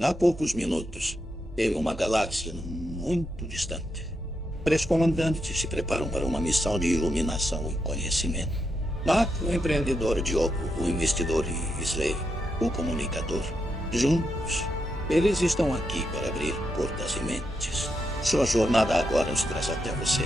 Há poucos minutos, em uma galáxia muito distante, três comandantes se preparam para uma missão de iluminação e conhecimento. Mark, o empreendedor, Diogo, o investidor, e Slay, o comunicador. Juntos, eles estão aqui para abrir portas e mentes. Sua jornada agora os traz até você.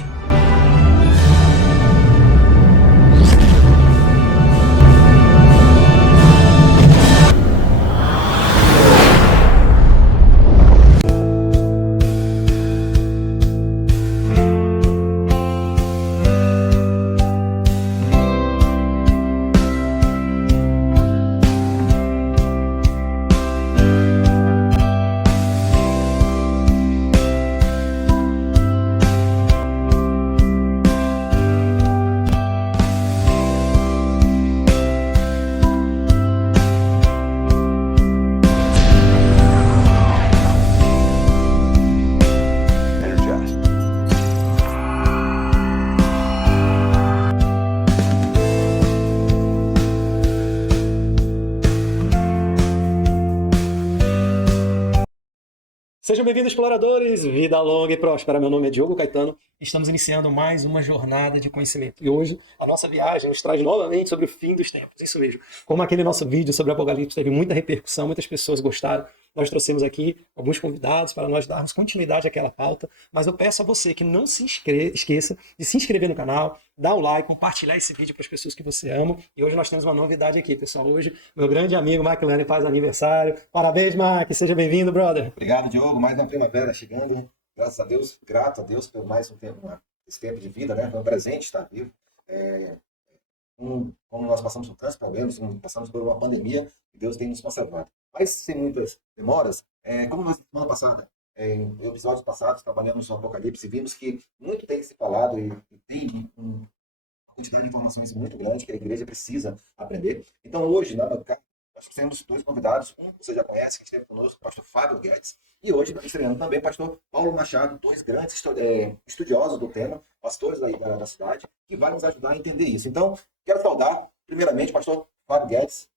Sejam bem-vindos, exploradores! Vida longa e próspera. Meu nome é Diogo Caetano. Estamos iniciando mais uma jornada de conhecimento. E hoje a nossa viagem nos traz novamente sobre o fim dos tempos. Isso mesmo. Como aquele nosso vídeo sobre o Apocalipse teve muita repercussão, muitas pessoas gostaram. Nós trouxemos aqui alguns convidados para nós darmos continuidade àquela pauta. Mas eu peço a você que não se esqueça de se inscrever no canal, dar um like, compartilhar esse vídeo para as pessoas que você ama. E hoje nós temos uma novidade aqui, pessoal. Hoje, meu grande amigo Mark Lane faz aniversário. Parabéns, Mark! Seja bem-vindo, brother! Obrigado, Diogo. Mais uma primavera chegando. Graças a Deus, grato a Deus por mais um tempo, esse tempo de vida, né? Foi um presente estar vivo. Como nós passamos por tantos problemas, passamos por uma pandemia, Deus tem nos conservado. Mas sem muitas demoras, como nós, semana passada, em episódios passados, trabalhamos no Apocalipse, vimos que muito tem se falado e tem uma quantidade de informações muito grande que a igreja precisa aprender. Então, hoje, nós temos dois convidados. Um que você já conhece, que esteve conosco, o pastor Fábio Guedes, e hoje estreando também o pastor Paulo Machado, dois grandes estudiosos do tema, pastores da cidade, que vai nos ajudar a entender isso. Então, quero saudar, primeiramente, o pastor Fábio Guedes.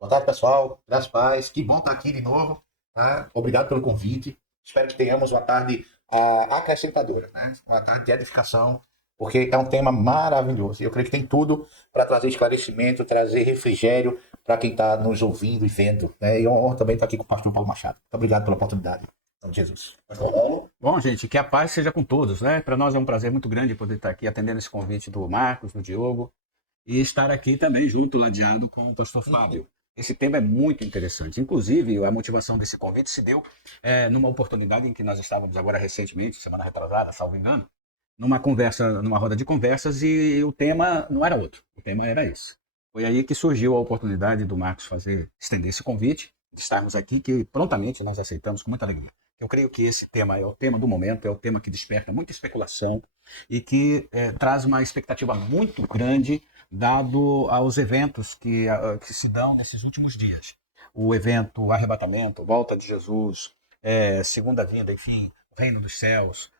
Boa tarde, pessoal. Graças a paz. Que bom estar aqui de novo. Tá? Obrigado pelo convite. Espero que tenhamos uma tarde acrescentadora, né? Uma tarde de edificação, porque é um tema maravilhoso. Eu creio que tem tudo para trazer esclarecimento, trazer refrigério para quem está nos ouvindo e vendo, né? E é uma honra também estar aqui com o pastor Paulo Machado. Muito obrigado pela oportunidade. Em nome de Jesus. Pastor Paulo. Bom, gente, que a paz seja com todos, né? Para nós é um prazer muito grande poder estar aqui atendendo esse convite do Marcos, do Diogo, e estar aqui também junto, ladeado com o pastor Fábio. Esse tema é muito interessante. Inclusive, a motivação desse convite se deu numa oportunidade em que nós estávamos agora recentemente, semana retrasada, salvo engano, numa conversa, numa roda de conversas, e o tema não era outro, o tema era esse. Foi aí que surgiu a oportunidade do Marcos estender esse convite, de estarmos aqui, que prontamente nós aceitamos com muita alegria. Eu creio que esse tema é o tema do momento, é o tema que desperta muita especulação e que traz uma expectativa muito grande, dado aos eventos que se dão nesses últimos dias. O evento, o arrebatamento, volta de Jesus, segunda vinda, enfim, o reino dos céus.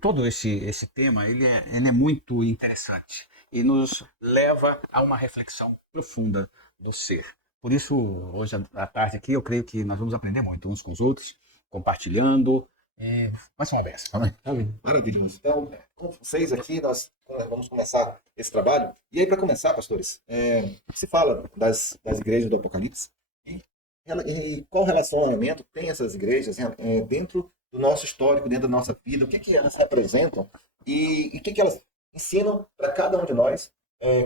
Todo esse tema ele é muito interessante e nos leva a uma reflexão profunda do ser. Por isso, hoje à tarde aqui, eu creio que nós vamos aprender muito uns com os outros, compartilhando. Vai ser uma benção. Amém. Maravilhoso. Então, com vocês aqui, nós vamos começar esse trabalho. E aí, para começar, pastores, se fala das igrejas do Apocalipse e qual relacionamento tem essas igrejas dentro do nosso histórico, dentro da nossa vida, o que elas representam e o que elas ensinam para cada um de nós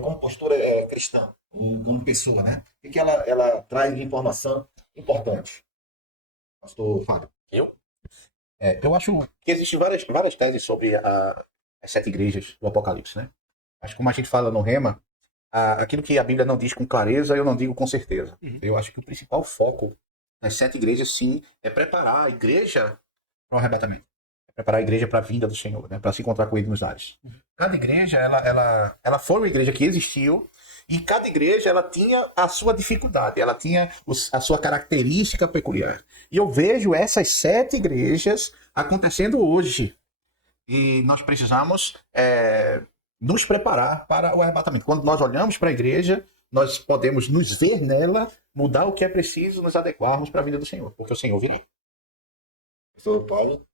como postura cristã, como pessoa, né? O que ela traz de informação importante? Pastor Fábio. Eu acho que existem várias teses sobre as 7 igrejas do Apocalipse, né? Mas como a gente fala no Rema, aquilo que a Bíblia não diz com clareza, eu não digo com certeza. Eu acho que o principal foco das 7 igrejas, sim, é preparar a igreja para o arrebatamento. É preparar a igreja para a vinda do Senhor, né? Para se encontrar com Ele nos ares. Cada igreja, ela foi uma igreja que existiu, e cada igreja ela tinha a sua dificuldade, ela tinha a sua característica peculiar. E eu vejo essas 7 igrejas acontecendo hoje. E nós precisamos nos preparar para o arrebatamento. Quando nós olhamos para a igreja, nós podemos nos ver nela, mudar o que é preciso, nos adequarmos para a vida do Senhor, porque o Senhor virá. Pastor Paulo.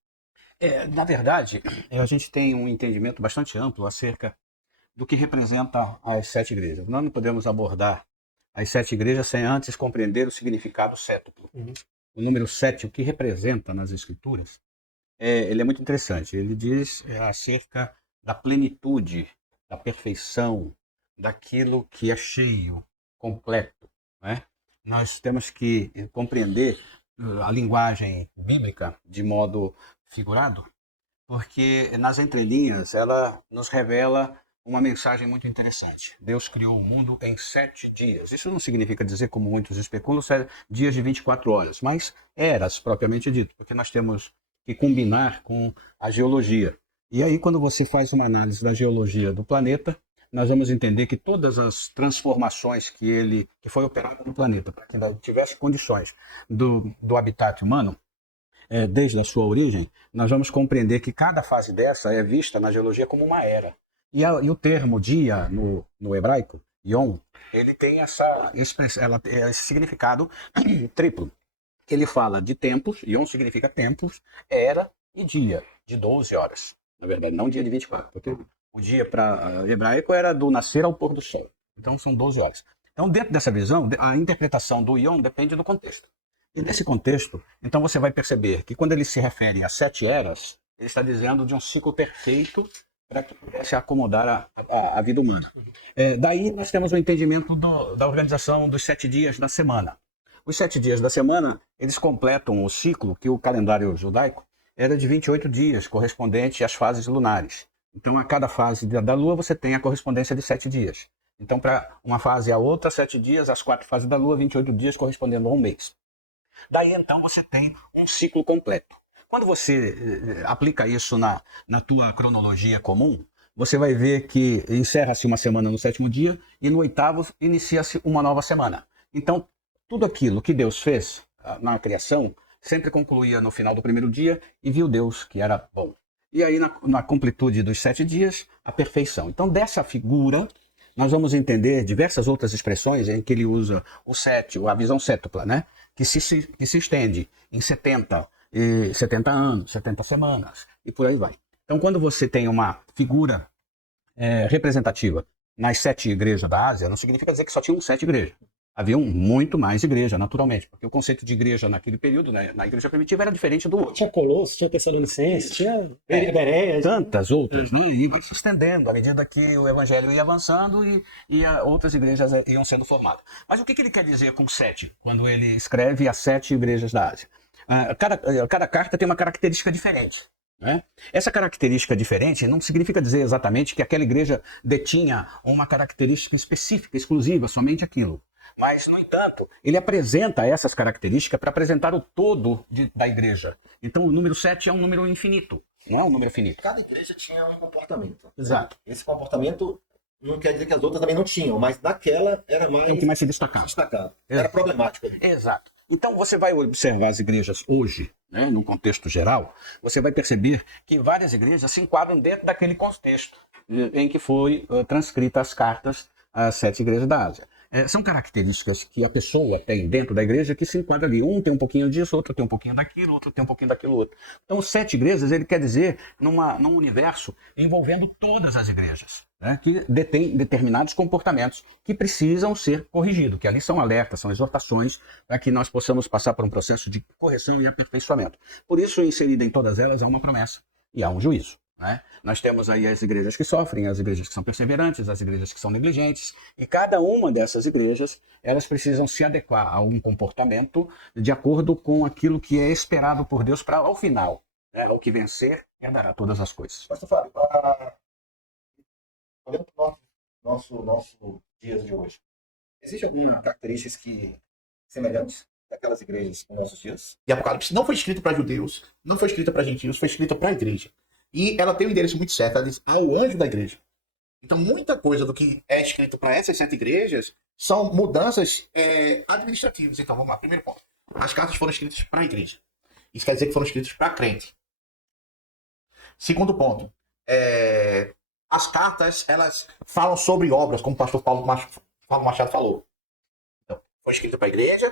Na verdade, a gente tem um entendimento bastante amplo acerca do que representa as 7 igrejas. Nós não podemos abordar as 7 igrejas sem antes compreender o significado sétuplo. O número 7, o que representa nas Escrituras, ele é muito interessante. Ele diz acerca da plenitude, da perfeição, daquilo que é cheio, completo. Né? Nós temos que compreender a linguagem bíblica de modo figurado, porque nas entrelinhas ela nos revela uma mensagem muito interessante. Deus criou o mundo em 7 dias. Isso não significa dizer, como muitos especulam, dias de 24 horas, mas eras, propriamente dito, porque nós temos que combinar com a geologia. E aí, quando você faz uma análise da geologia do planeta, nós vamos entender que todas as transformações que foi operado no planeta, para que tivesse condições do habitat humano, desde a sua origem, nós vamos compreender que cada fase dessa é vista na geologia como uma era. E o termo dia no hebraico, yom, ele tem esse significado triplo. Ele fala de tempos, yom significa tempos, era e dia, de 12 horas. Na verdade, não dia de 24, porque o dia para hebraico era do nascer ao pôr do sol. Então são 12 horas. Então, dentro dessa visão, a interpretação do yom depende do contexto. E nesse contexto, então você vai perceber que quando ele se refere a 7 eras, ele está dizendo de um ciclo perfeito para que pudesse acomodar a vida humana. Daí nós temos o entendimento da organização dos 7 dias da semana. Os 7 dias da semana, eles completam o ciclo que o calendário judaico era de 28 dias, correspondente às fases lunares. Então, a cada fase da Lua, você tem a correspondência de 7 dias. Então, para uma fase e a outra, 7 dias, as 4 fases da Lua, 28 dias, correspondendo a um mês. Daí, então, você tem um ciclo completo. Quando você aplica isso na tua cronologia comum, você vai ver que encerra-se uma semana no 7º dia e no 8º inicia-se uma nova semana. Então, tudo aquilo que Deus fez na criação sempre concluía no final do 1º dia e viu Deus que era bom. E aí, na completude dos 7 dias, a perfeição. Então, dessa figura, nós vamos entender diversas outras expressões em que ele usa o 7, a visão sétupla, né? Que se estende em 70 anos, 70 semanas, e por aí vai. Então, quando você tem uma figura representativa nas 7 igrejas da Ásia, não significa dizer que só tinham 7 igrejas. Haviam muito mais igrejas, naturalmente, porque o conceito de igreja naquele período, né, na igreja primitiva, era diferente do outro. Tinha Colosso, tinha Tessalonicenses, tinha Bereia. Tantas outras, né? E vai se estendendo à medida que o evangelho ia avançando e outras igrejas iam sendo formadas. Mas o que ele quer dizer com 7, quando ele escreve as 7 igrejas da Ásia? Cada carta tem uma característica diferente. Né? Essa característica diferente não significa dizer exatamente que aquela igreja detinha uma característica específica, exclusiva, somente aquilo. Mas, no entanto, ele apresenta essas características para apresentar o todo da igreja. Então, o número 7 é um número infinito, não é um número finito. Cada igreja tinha um comportamento. Exato. Esse comportamento não quer dizer que as outras também não tinham, mas naquela era mais... É o que mais se destacava. Era problemático. Exato. Então, você vai observar as igrejas hoje, né, num contexto geral, você vai perceber que várias igrejas se enquadram dentro daquele contexto em que foi transcrita as cartas às 7 igrejas da Ásia. São características que a pessoa tem dentro da igreja que se enquadra ali. Um tem um pouquinho disso, outro tem um pouquinho daquilo, outro tem um pouquinho daquilo outro. Então, 7 igrejas, ele quer dizer num universo envolvendo todas as igrejas, né, que detêm determinados comportamentos que precisam ser corrigidos, que ali são alertas, são exortações para que nós possamos passar por um processo de correção e aperfeiçoamento. Por isso, inserida em todas elas, há uma promessa e há um juízo. Né? Nós temos aí as igrejas que sofrem, as igrejas que são perseverantes, as igrejas que são negligentes, e cada uma dessas igrejas, elas precisam se adequar a um comportamento de acordo com aquilo que é esperado por Deus para, ao final, né, o que vencer, herdará todas as coisas. Pastor Fábio, olhando para o nosso dias de hoje, existe alguma características semelhantes daquelas igrejas nos nossos dias? E Apocalipse não foi escrito para judeus, não foi escrito para gentios, foi escrito para a igreja. E ela tem um endereço muito certo, ela diz ao anjo da igreja. Então, muita coisa do que é escrito para essas 7 igrejas são mudanças administrativas. Então, vamos lá, primeiro ponto. As cartas foram escritas para a igreja. Isso quer dizer que foram escritas para crente. Segundo ponto, as cartas, elas falam sobre obras, como o pastor Paulo Paulo Machado falou. Então, foi escrito para a igreja,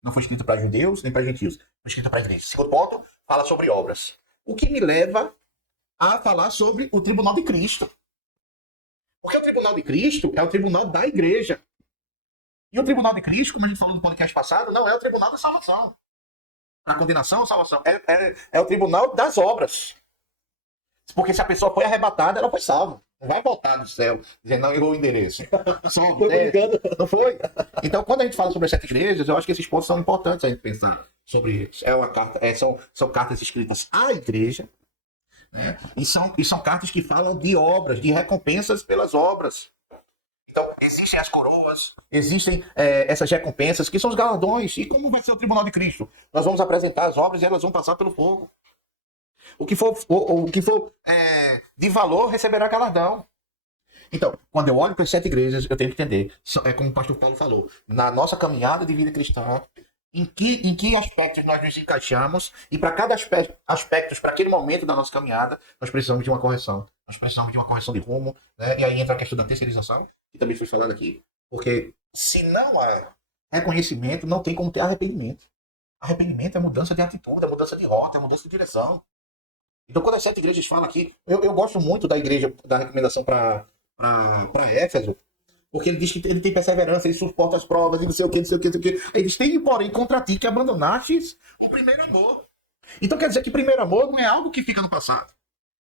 não foi escrito para judeus nem para gentios, foi escrito para a igreja. Segundo ponto, fala sobre obras. O que me leva a falar sobre o tribunal de Cristo. Porque o tribunal de Cristo é o tribunal da igreja. E o tribunal de Cristo, como a gente falou no podcast passado, não é o tribunal da salvação. Para condenação ou salvação. É o tribunal das obras. Porque se a pessoa foi arrebatada, ela foi salva. Não vai voltar do céu dizendo, não, errou o endereço. Não foi? Então, quando a gente fala sobre as 7 igrejas, eu acho que esses pontos são importantes a gente pensar sobre eles. É uma carta, são cartas escritas à igreja, né? E são cartas que falam de obras, de recompensas pelas obras. Então, existem as coroas, existem essas recompensas, que são os galardões. E como vai ser o tribunal de Cristo? Nós vamos apresentar as obras e elas vão passar pelo fogo. O que for de valor receberá galardão. Então, quando eu olho para as 7 igrejas, eu tenho que entender, é como o pastor Paulo falou, na nossa caminhada de vida cristã, em que aspectos nós nos encaixamos, e para cada aspecto, para aquele momento da nossa caminhada, nós precisamos de uma correção. Nós precisamos de uma correção de rumo, né? E aí entra a questão da terceirização, que também foi falado aqui. Porque se não há reconhecimento, não tem como ter arrependimento. Arrependimento é mudança de atitude, é mudança de rota, é mudança de direção. Então, quando as 7 igrejas falam aqui, eu gosto muito da igreja, da recomendação para Éfeso, porque ele diz que ele tem perseverança, ele suporta as provas, e não sei o que, não sei o que, não sei o que. Aí diz, tem, porém, contra ti que abandonastes o primeiro amor. Então quer dizer que primeiro amor não é algo que fica no passado.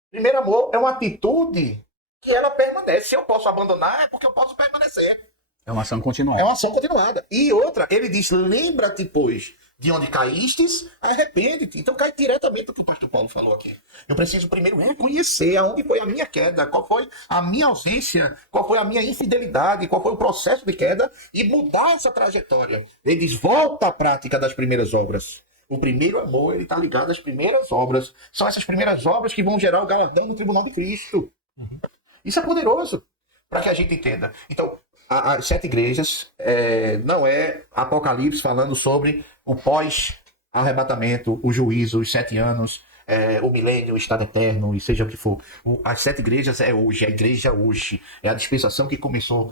Primeiro amor é uma atitude que ela permanece. Se eu posso abandonar, é porque eu posso permanecer. É uma ação continuada. É uma ação continuada. E outra, ele diz, lembra-te, pois, de onde caístes, arrepende-te. Então cai diretamente do que o pastor Paulo falou aqui. Eu preciso primeiro reconhecer aonde foi a minha queda, qual foi a minha ausência, qual foi a minha infidelidade, qual foi o processo de queda e mudar essa trajetória. Ele diz, volta à prática das primeiras obras. O primeiro amor, ele está ligado às primeiras obras. São essas primeiras obras que vão gerar o galardão no tribunal de Cristo. Isso é poderoso para que a gente entenda. Então, as 7 igrejas não é Apocalipse falando sobre o pós-arrebatamento, o juízo, os 7 anos, o milênio, o estado eterno, e seja o que for. As 7 igrejas é hoje, a igreja hoje. É a dispensação que começou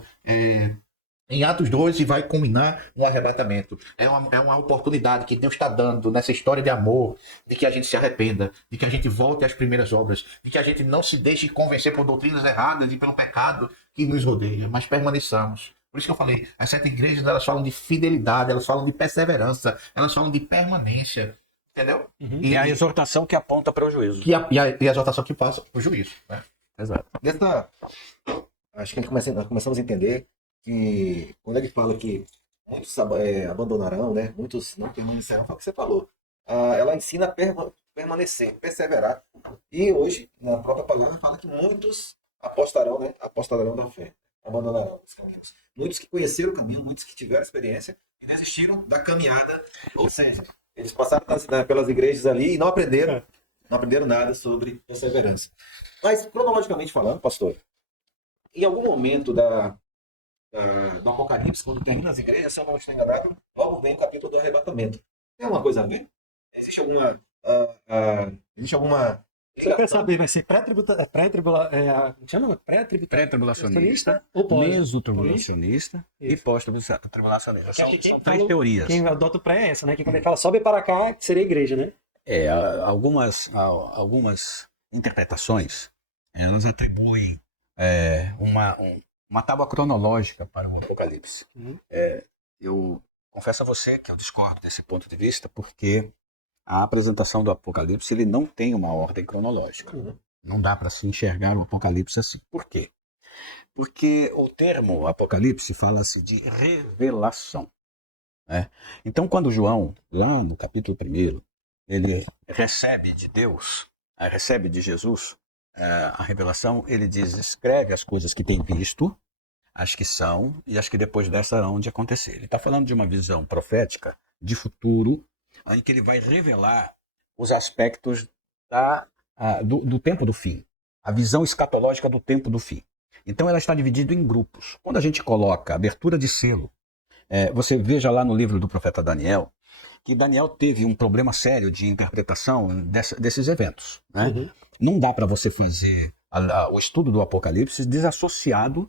em Atos 2 e vai culminar no arrebatamento. É uma oportunidade que Deus está dando nessa história de amor, de que a gente se arrependa, de que a gente volte às primeiras obras, de que a gente não se deixe convencer por doutrinas erradas e pelo pecado que nos rodeia, mas permaneçamos. Por isso que eu falei, as 7 igrejas, elas falam de fidelidade, elas falam de perseverança, elas falam de permanência, entendeu? E a exortação que aponta para o juízo. E a exortação que passa o juízo, né? Exato. Acho que nós começamos a entender que quando ele fala que muitos abandonarão, né? Muitos não permanecerão, foi o que você falou. Ela ensina a permanecer, perseverar. E hoje, na própria palavra, fala que muitos apostarão, né? Apostarão da fé, abandonarão os caminhos. Muitos que conheceram o caminho, muitos que tiveram experiência e desistiram da caminhada. Ou seja, eles passaram pelas igrejas ali e não aprenderam nada sobre perseverança. Mas, cronologicamente falando, pastor, em algum momento do Apocalipse, quando termina as igrejas, se eu não estou enganado, logo vem o capítulo do arrebatamento. Tem alguma coisa a ver? Existe alguma Você quer saber, vai ser pré-tribulacionista ou pós? Mesotribulacionista e pós-tribulacionista. São 3 teorias. Quem adota o pré é essa, né? Que quando ele fala sobe para cá, seria a igreja, né? Algumas interpretações, elas atribuem uma tábua cronológica para o Apocalipse. Eu confesso a você que eu discordo desse ponto de vista, porque a apresentação do Apocalipse ele não tem uma ordem cronológica. Não dá para se enxergar o Apocalipse assim. Por quê? Porque o termo Apocalipse fala-se de revelação, né? Então, quando João, lá no capítulo 1, ele recebe de Deus, recebe de Jesus a revelação, ele diz, escreve as coisas que tem visto, as que são e as que depois dessa hão de acontecer. Ele está falando de uma visão profética de futuro, em que ele vai revelar os aspectos do tempo do fim, a visão escatológica do tempo do fim. Então ela está dividida em grupos. Quando a gente coloca abertura de selo, você veja lá no livro do profeta Daniel, que Daniel teve um problema sério de interpretação desses eventos, né? Não dá para você fazer o estudo do Apocalipse desassociado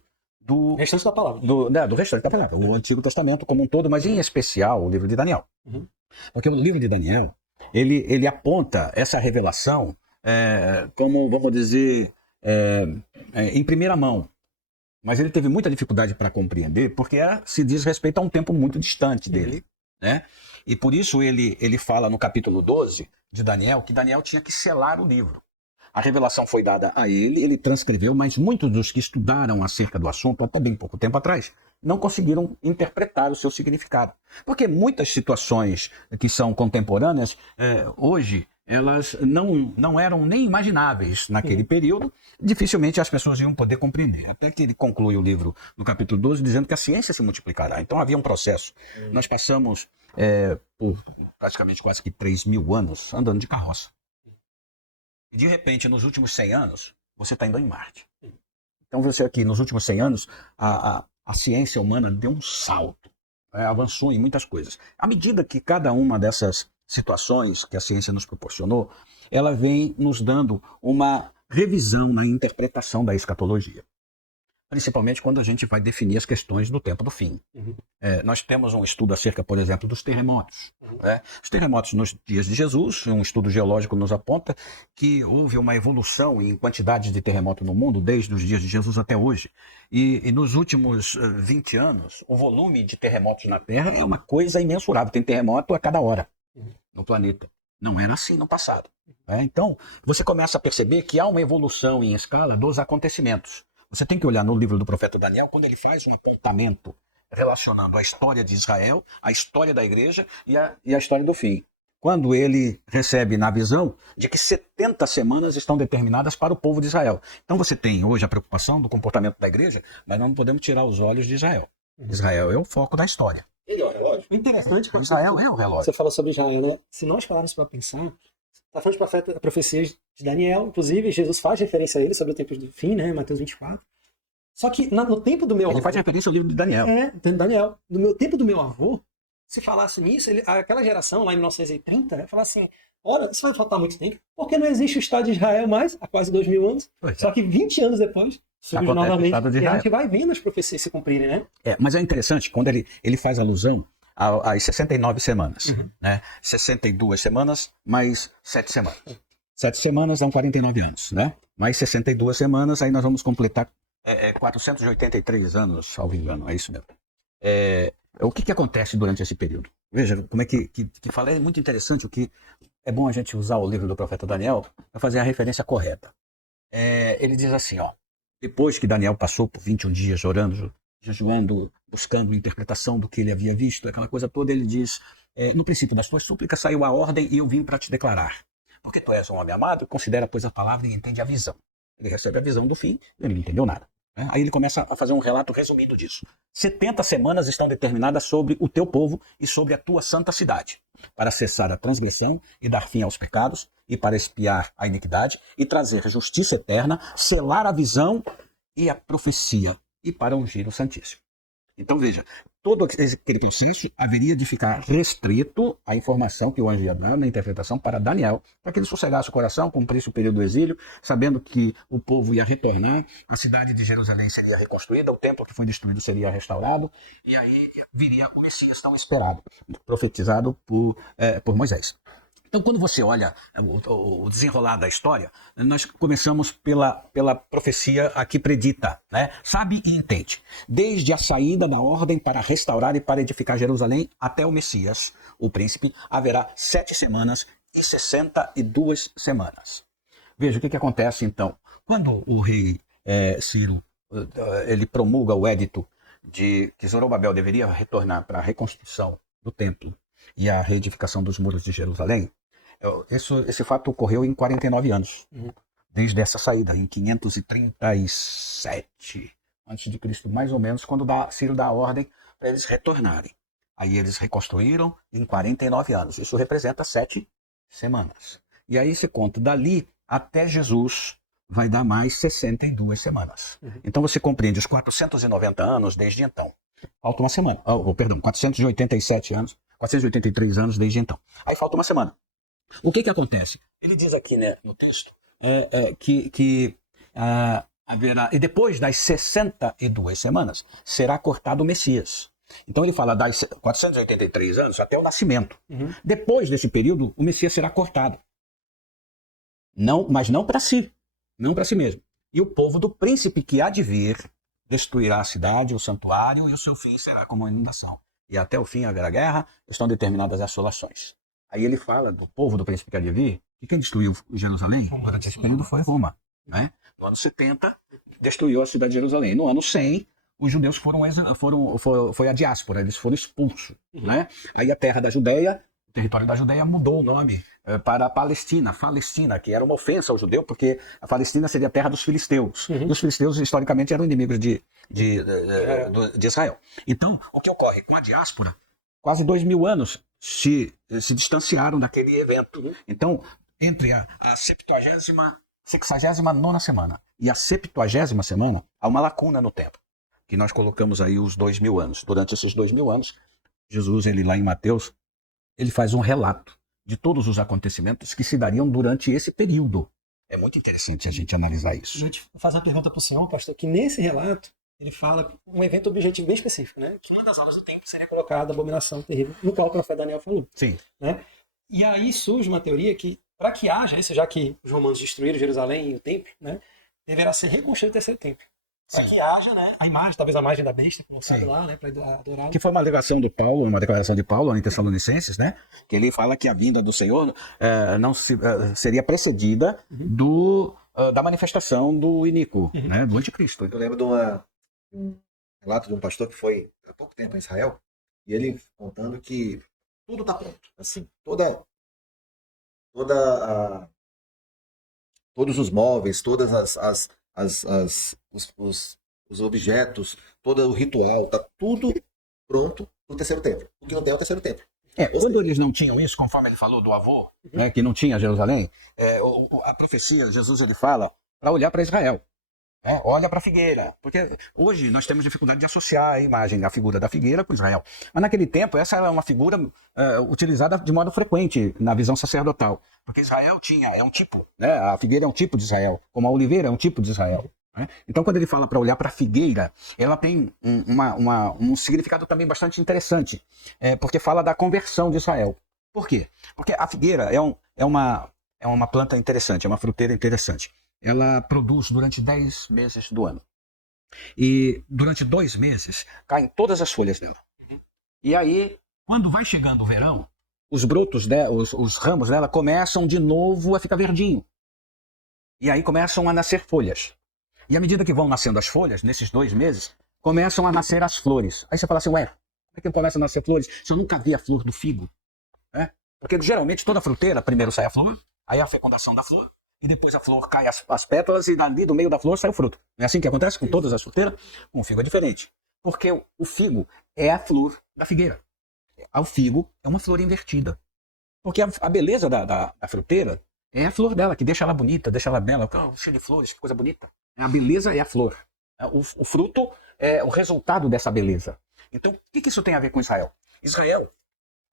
do Restante da palavra. do restante da palavra, o Antigo Testamento como um todo, mas em especial o livro de Daniel. Uhum. Porque o livro de Daniel, ele aponta essa revelação como, vamos dizer, em primeira mão. Mas ele teve muita dificuldade para compreender, porque se diz respeito a um tempo muito distante dele. Né? E por isso ele fala no capítulo 12 de Daniel, que Daniel tinha que selar o livro. A revelação foi dada a ele transcreveu, mas muitos dos que estudaram acerca do assunto, até bem pouco tempo atrás, não conseguiram interpretar o seu significado. Porque muitas situações que são contemporâneas, hoje, elas não eram nem imagináveis naquele período, dificilmente as pessoas iam poder compreender. Até que ele conclui o livro no capítulo 12 dizendo que a ciência se multiplicará. Então havia um processo. Nós passamos por praticamente quase que 3.000 anos andando de carroça. E de repente, nos últimos 100 anos, você está indo em Marte. Então você aqui, nos últimos 100 anos, a ciência humana deu um salto, avançou em muitas coisas. À medida que cada uma dessas situações que a ciência nos proporcionou, ela vem nos dando uma revisão na interpretação da escatologia. Principalmente quando a gente vai definir as questões do tempo do fim. Nós temos um estudo acerca, por exemplo, dos terremotos. Os terremotos nos dias de Jesus, um estudo geológico nos aponta que houve uma evolução em quantidades de terremotos no mundo desde os dias de Jesus até hoje. E nos últimos 20 anos, o volume de terremotos na Terra é uma coisa imensurável. Tem terremoto a cada hora no planeta. Não era assim no passado. Então, você começa a perceber que há uma evolução em escala dos acontecimentos. Você tem que olhar no livro do profeta Daniel, quando ele faz um apontamento relacionando a história de Israel, a história da igreja e a história do fim. Quando ele recebe na visão de que 70 semanas estão determinadas para o povo de Israel. Então você tem hoje a preocupação do comportamento da igreja, mas não podemos tirar os olhos de Israel. Israel é o foco da história. Ele é o relógio. O interessante é Israel é o relógio. Você fala sobre Israel, né? Se nós pararmos para pensar, está falando de profecias de Daniel, inclusive Jesus faz referência a ele sobre o tempo do fim, né? Mateus 24. Só que no tempo do meu avô... Ele faz referência ao livro de Daniel. Daniel. No tempo do meu avô, se falasse nisso, aquela geração lá em 1930, ia falar assim, ora, isso vai faltar muito tempo, porque não existe o Estado de Israel mais, há quase 2.000 anos. Só que 20 anos depois, surge novamente, e a gente vai vendo as profecias se cumprirem, né? Mas é interessante, quando ele faz alusão às 69 semanas, né? 62 semanas mais 7 semanas. 7 semanas dão 49 anos, né? Mais 62 semanas, aí nós vamos completar 483 anos, salvo engano, é isso mesmo. O que acontece durante esse período? Veja como é que fala, é muito interessante, o que é bom a gente usar o livro do profeta Daniel para fazer a referência correta. Ele diz assim, depois que Daniel passou por 21 dias orando, jejuando, buscando interpretação do que ele havia visto, aquela coisa toda, ele diz, no princípio das tuas súplicas saiu a ordem e eu vim para te declarar. Porque tu és um homem amado, considera, pois, a palavra e entende a visão. Ele recebe a visão do fim, ele não entendeu nada. Aí ele começa a fazer um relato resumido disso. 70 semanas estão determinadas sobre o teu povo e sobre a tua santa cidade, para cessar a transgressão e dar fim aos pecados, e para expiar a iniquidade, e trazer justiça eterna, selar a visão e a profecia, e para ungir o Santíssimo. Então veja, todo aquele processo haveria de ficar restrito à informação que o anjo ia dar na interpretação para Daniel, para que ele sossegasse o coração, cumprisse o período do exílio, sabendo que o povo ia retornar, a cidade de Jerusalém seria reconstruída, o templo que foi destruído seria restaurado, e aí viria o Messias tão esperado, profetizado por Moisés. Então, quando você olha o desenrolar da história, nós começamos pela profecia aqui predita, né? Sabe e entende. Desde a saída da ordem para restaurar e para edificar Jerusalém até o Messias, o príncipe, haverá 7 semanas e 62 semanas. Veja o que acontece então. Quando o rei Ciro ele promulga o édito de que Zorobabel deveria retornar para a reconstrução do templo e a reedificação dos muros de Jerusalém, esse fato ocorreu em 49 anos, desde essa saída, em 537 a.C., mais ou menos, quando Ciro dá a ordem para eles retornarem. Aí eles reconstruíram em 49 anos. Isso representa 7 semanas. E aí se conta, dali até Jesus vai dar mais 62 semanas. Então você compreende os 490 anos desde então. Falta uma semana. 487 anos, 483 anos desde então. Aí falta uma semana. O que acontece? Ele diz aqui, né, no texto que haverá, e depois das 62 semanas, será cortado o Messias. Então ele fala das 483 anos até o nascimento. Depois desse período, o Messias será cortado. Não, mas não para si, não para si mesmo. E o povo do príncipe que há de vir destruirá a cidade, o santuário, e o seu fim será como uma inundação. E até o fim haverá guerra, estão determinadas as assolações. Aí ele fala do povo do príncipe que há de vir, e quem destruiu Jerusalém durante esse período foi Roma. Né? No ano 70, destruiu a cidade de Jerusalém. No ano 100, os judeus foi a diáspora, eles foram expulsos. Né? Aí a terra da Judéia, o território da Judéia mudou o nome para a Palestina, que era uma ofensa ao judeu, porque a Palestina seria a terra dos filisteus. E os filisteus, historicamente, eram inimigos de Israel. Então, o que ocorre com a diáspora, quase 2000 anos se distanciaram daquele evento. Então, entre a 69ª semana e a 70ª semana, há uma lacuna no tempo, que nós colocamos aí os 2000 anos. Durante esses 2000 anos, Jesus, ele lá em Mateus, ele faz um relato de todos os acontecimentos que se dariam durante esse período. É muito interessante a gente analisar isso. Eu te faço uma pergunta para o senhor, pastor, que nesse relato ele fala um evento objetivo bem específico, né? Que uma das horas do tempo seria colocada a abominação terrível, no qual o profeta Daniel falou. Sim. Né? E aí surge uma teoria que, para que haja isso, já que os romanos destruíram Jerusalém e o templo, né, deverá ser reconstruído o terceiro templo. Para que haja, né, a imagem, talvez a imagem da besta, colocada lá, né, para adorar. Que foi uma declaração de Paulo, em Tessalonicenses, né, que ele fala que a vinda do Senhor seria precedida da manifestação do iníquo, né, do anticristo. Eu lembro de um relato de um pastor que foi há pouco tempo em Israel, e ele contando que tudo está pronto. Assim, todos os móveis, todas os objetos, todo o ritual, está tudo pronto para o terceiro templo. O que não tem é o terceiro templo. Quando eles não tinham isso, conforme ele falou do avô, né, que não tinha Jerusalém, a profecia, Jesus ele fala para olhar para Israel. Olha para a figueira, porque hoje nós temos dificuldade de associar a imagem, a figura da figueira com Israel. Mas naquele tempo essa era uma figura utilizada de modo frequente na visão sacerdotal, porque Israel é um tipo, né? A figueira é um tipo de Israel, como a oliveira é um tipo de Israel. Né? Então quando ele fala para olhar para a figueira, ela tem um significado também bastante interessante, porque fala da conversão de Israel. Por quê? Porque a figueira é uma planta interessante, é uma fruteira interessante. Ela produz durante 10 meses do ano. E durante 2 meses caem todas as folhas dela. E aí, quando vai chegando o verão, os brotos, os ramos dela começam de novo a ficar verdinho. E aí começam a nascer folhas. E à medida que vão nascendo as folhas, nesses 2 meses, começam a nascer as flores. Aí você fala assim, como é que começa a nascer flores? Se eu nunca vi a flor do figo. Né? Porque geralmente toda fruteira, primeiro sai a flor, aí a fecundação da flor, e depois a flor cai as pétalas e dali do meio da flor sai o fruto. Não é assim que acontece com todas as fruteiras? Com o figo é diferente. Porque o figo é a flor da figueira. O figo é uma flor invertida. Porque a beleza da fruteira é a flor dela, que deixa ela bonita, deixa ela bela. Cheio de flores, que coisa bonita. A beleza é a flor. O fruto é o resultado dessa beleza. Então, o que isso tem a ver com Israel? Israel,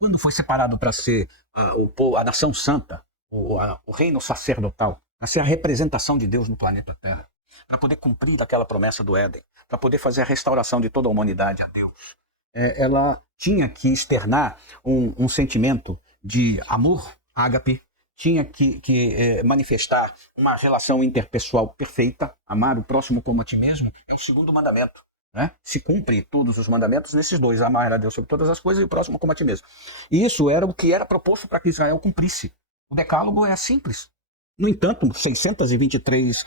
quando foi separado para ser a nação santa, o reino sacerdotal, a ser a representação de Deus no planeta Terra, para poder cumprir aquela promessa do Éden, para poder fazer a restauração de toda a humanidade a Deus, ela tinha que externar um sentimento de amor, ágape, tinha que manifestar uma relação interpessoal perfeita, amar o próximo como a ti mesmo, é o segundo mandamento. Né? Se cumpre todos os mandamentos nesses 2, amar a Deus sobre todas as coisas e o próximo como a ti mesmo. E isso era o que era proposto para que Israel cumprisse. O decálogo é simples. No entanto, 623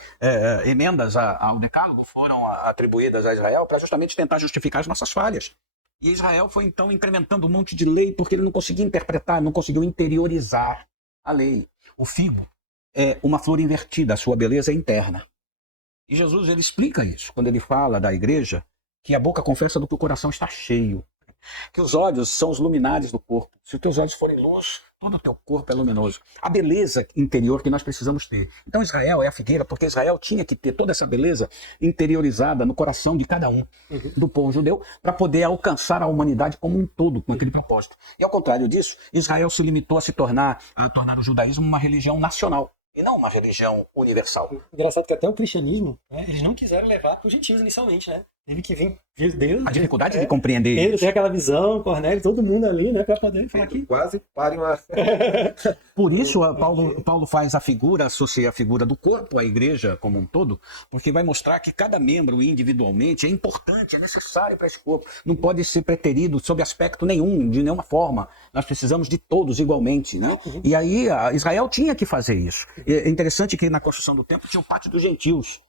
emendas ao decálogo foram atribuídas a Israel para justamente tentar justificar as nossas falhas. E Israel foi então incrementando um monte de lei porque ele não conseguia interpretar, não conseguiu interiorizar a lei. O figo é uma flor invertida, a sua beleza é interna. E Jesus ele explica isso quando ele fala da igreja que a boca confessa do que o coração está cheio. Que os olhos são os luminares do corpo. Se os teus olhos forem luz, todo o teu corpo é luminoso. A beleza interior que nós precisamos ter. Então Israel é a figueira, porque Israel tinha que ter toda essa beleza interiorizada no coração de cada um do povo judeu, para poder alcançar a humanidade como um todo, com aquele propósito. E ao contrário disso, Israel se limitou a tornar o judaísmo uma religião nacional. e não uma religião universal. Engraçado que até o cristianismo, né, eles não quiseram levar para os gentios inicialmente, né? Teve que vir Deus. A dificuldade né? de compreender Pedro isso. tem aquela visão, Cornélio, todo mundo ali, né? Para poder falar aqui. Quase pare uma. Por isso, Paulo faz a figura, associa a figura do corpo à igreja como um todo, porque vai mostrar que cada membro individualmente é importante, é necessário para esse corpo. Não pode ser preterido sob aspecto nenhum, de nenhuma forma. Nós precisamos de todos igualmente, né? E aí, Israel tinha que fazer isso. É interessante que na construção do templo tinha o pátio dos gentios.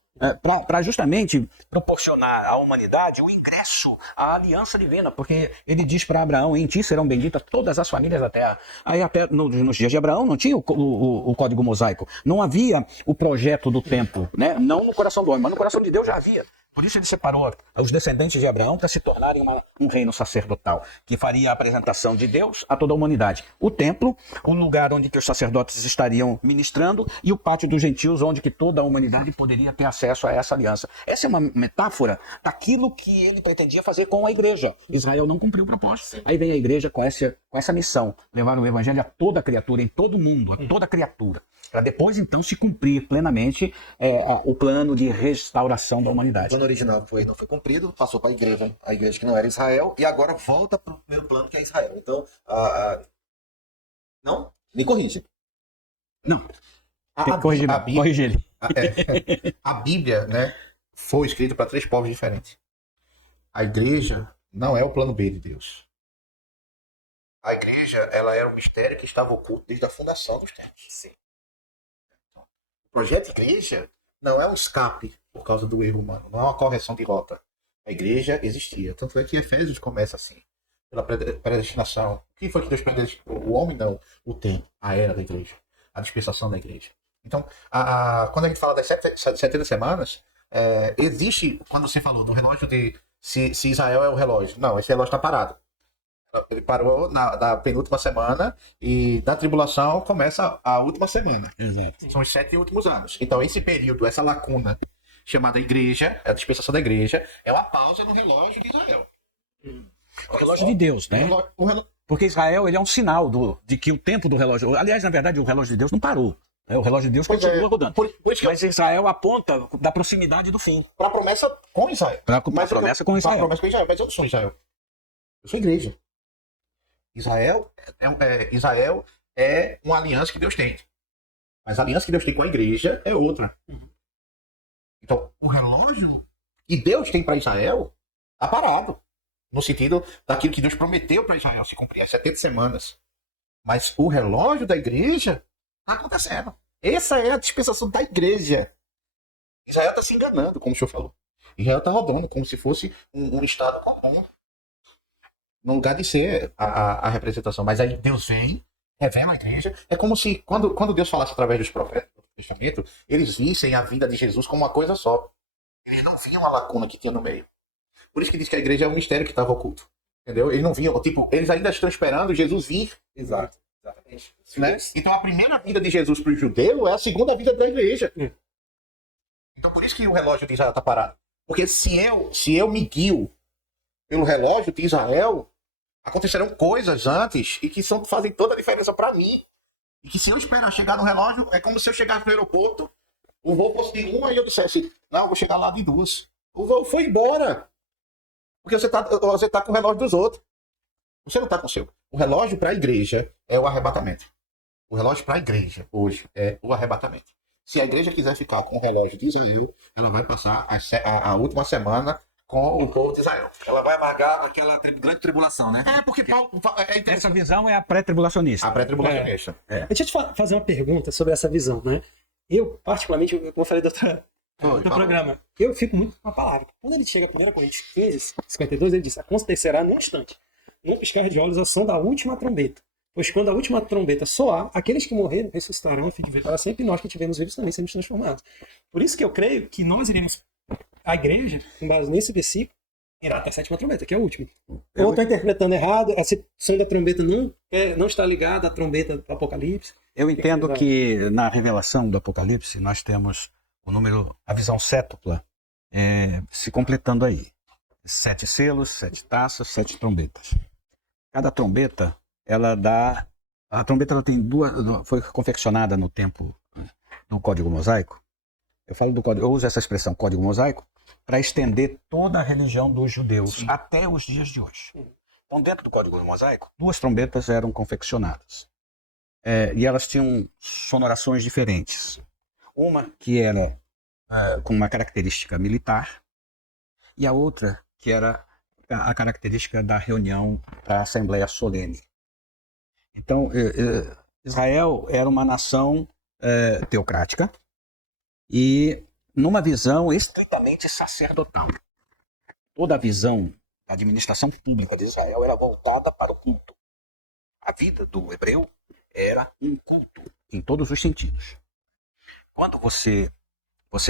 Para justamente proporcionar à humanidade o ingresso à aliança divina, porque ele diz para Abraão: em ti serão benditas todas as famílias da terra. Aí até nos dias de Abraão não tinha o código mosaico, não havia o projeto do templo, né? Não no coração do homem, mas no coração de Deus já havia. Por isso ele separou os descendentes de Abraão para se tornarem um reino sacerdotal, que faria a apresentação de Deus a toda a humanidade. O templo, o lugar onde que os sacerdotes estariam ministrando, e o pátio dos gentios, onde que toda a humanidade poderia ter acesso a essa aliança. Essa é uma metáfora daquilo que ele pretendia fazer com a igreja. Israel não cumpriu o propósito. Aí vem a igreja com essa missão, levar o evangelho a toda criatura, em todo mundo, a toda criatura, para depois então se cumprir plenamente o plano de restauração da humanidade. O plano original não foi cumprido, passou para a igreja que não era Israel, e agora volta para o primeiro plano que é Israel. Então, não? Me corrija. Não. A Corrige ele. A Bíblia, né, foi escrita para 3 povos diferentes. A igreja não é o plano B de Deus. A igreja, ela era um mistério que estava oculto desde a fundação dos tempos. Sim. O projeto igreja não é um escape por causa do erro humano, não é uma correção de rota. A igreja existia. Tanto é que Efésios começa assim, pela predestinação. O que foi que Deus predestinou? O homem não, o tempo, a era da igreja, a dispensação da igreja. Então, quando a gente fala das 70 semanas, existe, quando você falou do relógio de se Israel é o relógio. Não, esse relógio está parado. Ele parou na penúltima semana e da tribulação começa a última semana. Exato. São os 7 últimos anos. Então, esse período, essa lacuna chamada igreja, a dispensação da igreja, é uma pausa no relógio de Israel. O relógio de Deus, né? Porque Israel ele é um sinal de que o tempo do relógio... Aliás, na verdade, o relógio de Deus não parou. O relógio de Deus continua rodando. Por isso que Mas Israel aponta da proximidade do fim. para a promessa com Israel. Para a promessa com Israel. Promessa com Israel. Mas eu não sou Israel. Eu sou igreja. Israel é uma aliança que Deus tem. Mas a aliança que Deus tem com a igreja é outra. Então, o relógio que Deus tem para Israel está parado. No sentido daquilo que Deus prometeu para Israel se cumprir, as 70 semanas. Mas o relógio da igreja está acontecendo. Essa é a dispensação da igreja. Israel está se enganando, como o senhor falou. Israel está rodando como se fosse um estado comum. No lugar de ser a representação. Mas aí Deus vem, revela a igreja. É como se, quando Deus falasse através dos profetas do Testamento, eles vissem a vida de Jesus como uma coisa só. Eles não viam a lacuna que tinha no meio. Por isso que diz que a igreja é um mistério que estava oculto. Entendeu? Eles não viam, eles ainda estão esperando Jesus vir. Exato. Exatamente. Né? Então a primeira vida de Jesus para o judeu é a segunda vida da igreja. Então por isso que o relógio de Israel está parado. Porque se eu me guio pelo relógio de Israel, acontecerão coisas antes e que fazem toda a diferença para mim. E que se eu esperar chegar no relógio, é como se eu chegasse no aeroporto, o voo fosse de 1 e eu dissesse, não, eu vou chegar lá de 2. O voo foi embora. Porque você tá com o relógio dos outros. Você não está com o seu. O relógio para a igreja é o arrebatamento. O relógio para a igreja hoje é o arrebatamento. Se a igreja quiser ficar com o relógio de Israel, ela vai passar a última semana com o povo de Israel. Ela vai amargar aquela grande tribulação, né? Porque essa visão é a pré-tribulacionista. A pré-tribulacionista. Deixa eu te fazer uma pergunta sobre essa visão, né? Eu, particularmente, como eu falei do programa, eu fico muito com a palavra. Quando ele chega a 1 Coríntios 15, 52, ele diz: acontecerá num instante, num piscar de olhos, a som da última trombeta. Pois quando a última trombeta soar, aqueles que morreram ressuscitarão a fim de viver para sempre, e nós que tivemos vivos também seremos transformados. Por isso que eu creio que nós iremos, a igreja, com base nesse versículo, irá até a 7ª trombeta, que é a última. Ou estou interpretando errado, a som da trombeta não está ligada à trombeta do Apocalipse. Eu entendo que na revelação do Apocalipse nós temos a visão sétupla se completando aí. 7 selos, 7 taças, 7 trombetas. Cada trombeta, a trombeta ela tem foi confeccionada no tempo do código mosaico, eu falo do código, eu uso essa expressão código mosaico para estender toda a religião dos judeus até os dias de hoje. Então, dentro do código mosaico, 2 trombetas eram confeccionadas. E elas tinham sonorações diferentes. Uma que era com uma característica militar e a outra que era a característica da reunião para a Assembleia Solene. Então, Israel era uma nação teocrática e numa visão estritamente sacerdotal. Toda a visão da administração pública de Israel era voltada para o culto. A vida do hebreu era um culto em todos os sentidos. Quando você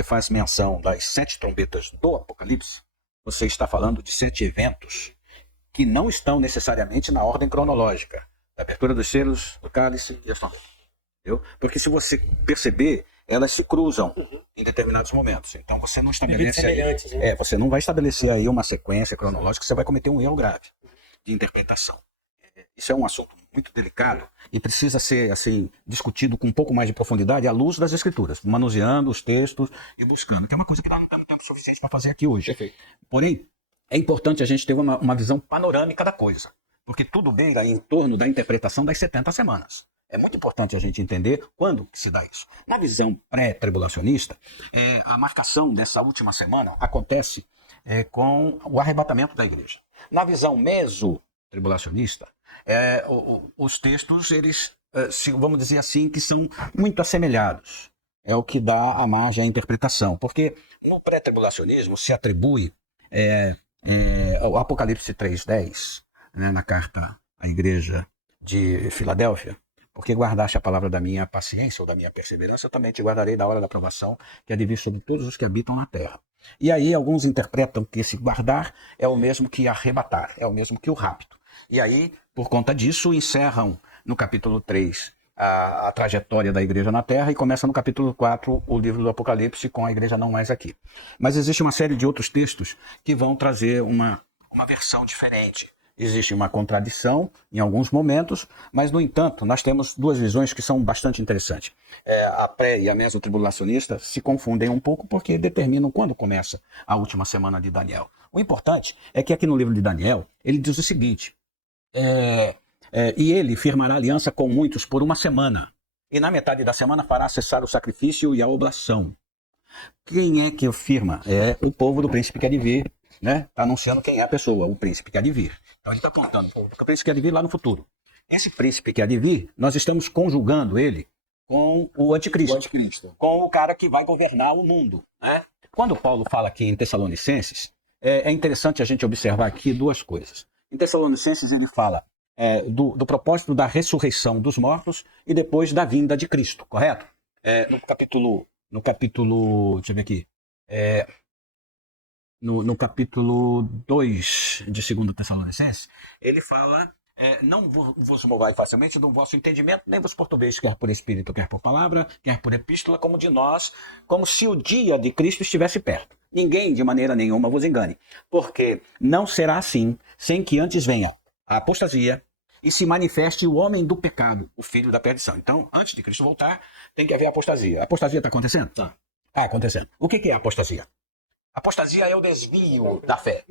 faz menção das 7 trombetas do Apocalipse, você está falando de 7 eventos que não estão necessariamente na ordem cronológica. A abertura dos selos, do cálice e as trombetas. Entendeu? Porque se você perceber, elas se cruzam em determinados momentos. Então você não estabelece aí, você não vai estabelecer aí uma sequência cronológica, você vai cometer um erro grave de interpretação. Isso é um assunto muito delicado e precisa ser assim discutido com um pouco mais de profundidade à luz das escrituras, manuseando os textos e buscando. Que é uma coisa que nós não temos tempo suficiente para fazer aqui hoje. Perfeito. Porém, é importante a gente ter uma visão panorâmica da coisa, porque tudo beira em torno da interpretação das 70 semanas. É muito importante a gente entender quando se dá isso. Na visão pré-tribulacionista, a marcação dessa última semana acontece com o arrebatamento da igreja. Na visão meso-tribulacionista, os textos, eles, vamos dizer assim, que são muito assemelhados. É o que dá a margem à interpretação. Porque no pré-tribulacionismo se atribui o Apocalipse 3:10, né, na carta à igreja de Filadélfia, porque guardaste a palavra da minha paciência ou da minha perseverança, eu também te guardarei da hora da provação, que há de vir sobre todos os que habitam na terra. E aí alguns interpretam que esse guardar é o mesmo que arrebatar, é o mesmo que o rapto. E aí, por conta disso, encerram no capítulo 3 a trajetória da igreja na terra e começa no capítulo 4 o livro do Apocalipse com a igreja não mais aqui. Mas existe uma série de outros textos que vão trazer uma versão diferente. Existe uma contradição em alguns momentos, mas, no entanto, nós temos 2 visões que são bastante interessantes. A pré- e a mesotribulacionista se confundem um pouco porque determinam quando começa a última semana de Daniel. O importante é que aqui no livro de Daniel, ele diz o seguinte, e ele firmará aliança com muitos por 1 semana, e na metade da semana fará cessar o sacrifício e a oblação. Quem é que firma? É o povo do príncipe que há de vir, né? Está anunciando quem é a pessoa, o príncipe que há de vir. Então ele está apontando o príncipe que há de vir lá no futuro. Esse príncipe que há de vir, nós estamos conjugando ele com o anticristo. Com o cara que vai governar o mundo, né? Quando Paulo fala aqui em Tessalonicenses, é interessante a gente observar aqui 2 coisas. Em Tessalonicenses ele fala do propósito da ressurreição dos mortos e depois da vinda de Cristo, correto? No capítulo, deixa eu ver aqui, no capítulo 2 de 2 Tessalonicenses, ele fala, não vos movai facilmente do vosso entendimento, nem vos perturbeis, quer por espírito, quer por palavra, quer por epístola, como de nós, como se o dia de Cristo estivesse perto. Ninguém de maneira nenhuma vos engane, porque não será assim, sem que antes venha a apostasia e se manifeste o homem do pecado, o filho da perdição. Então, antes de Cristo voltar, tem que haver apostasia. A apostasia está acontecendo? Está acontecendo. O que é a apostasia? Apostasia é o desvio da fé.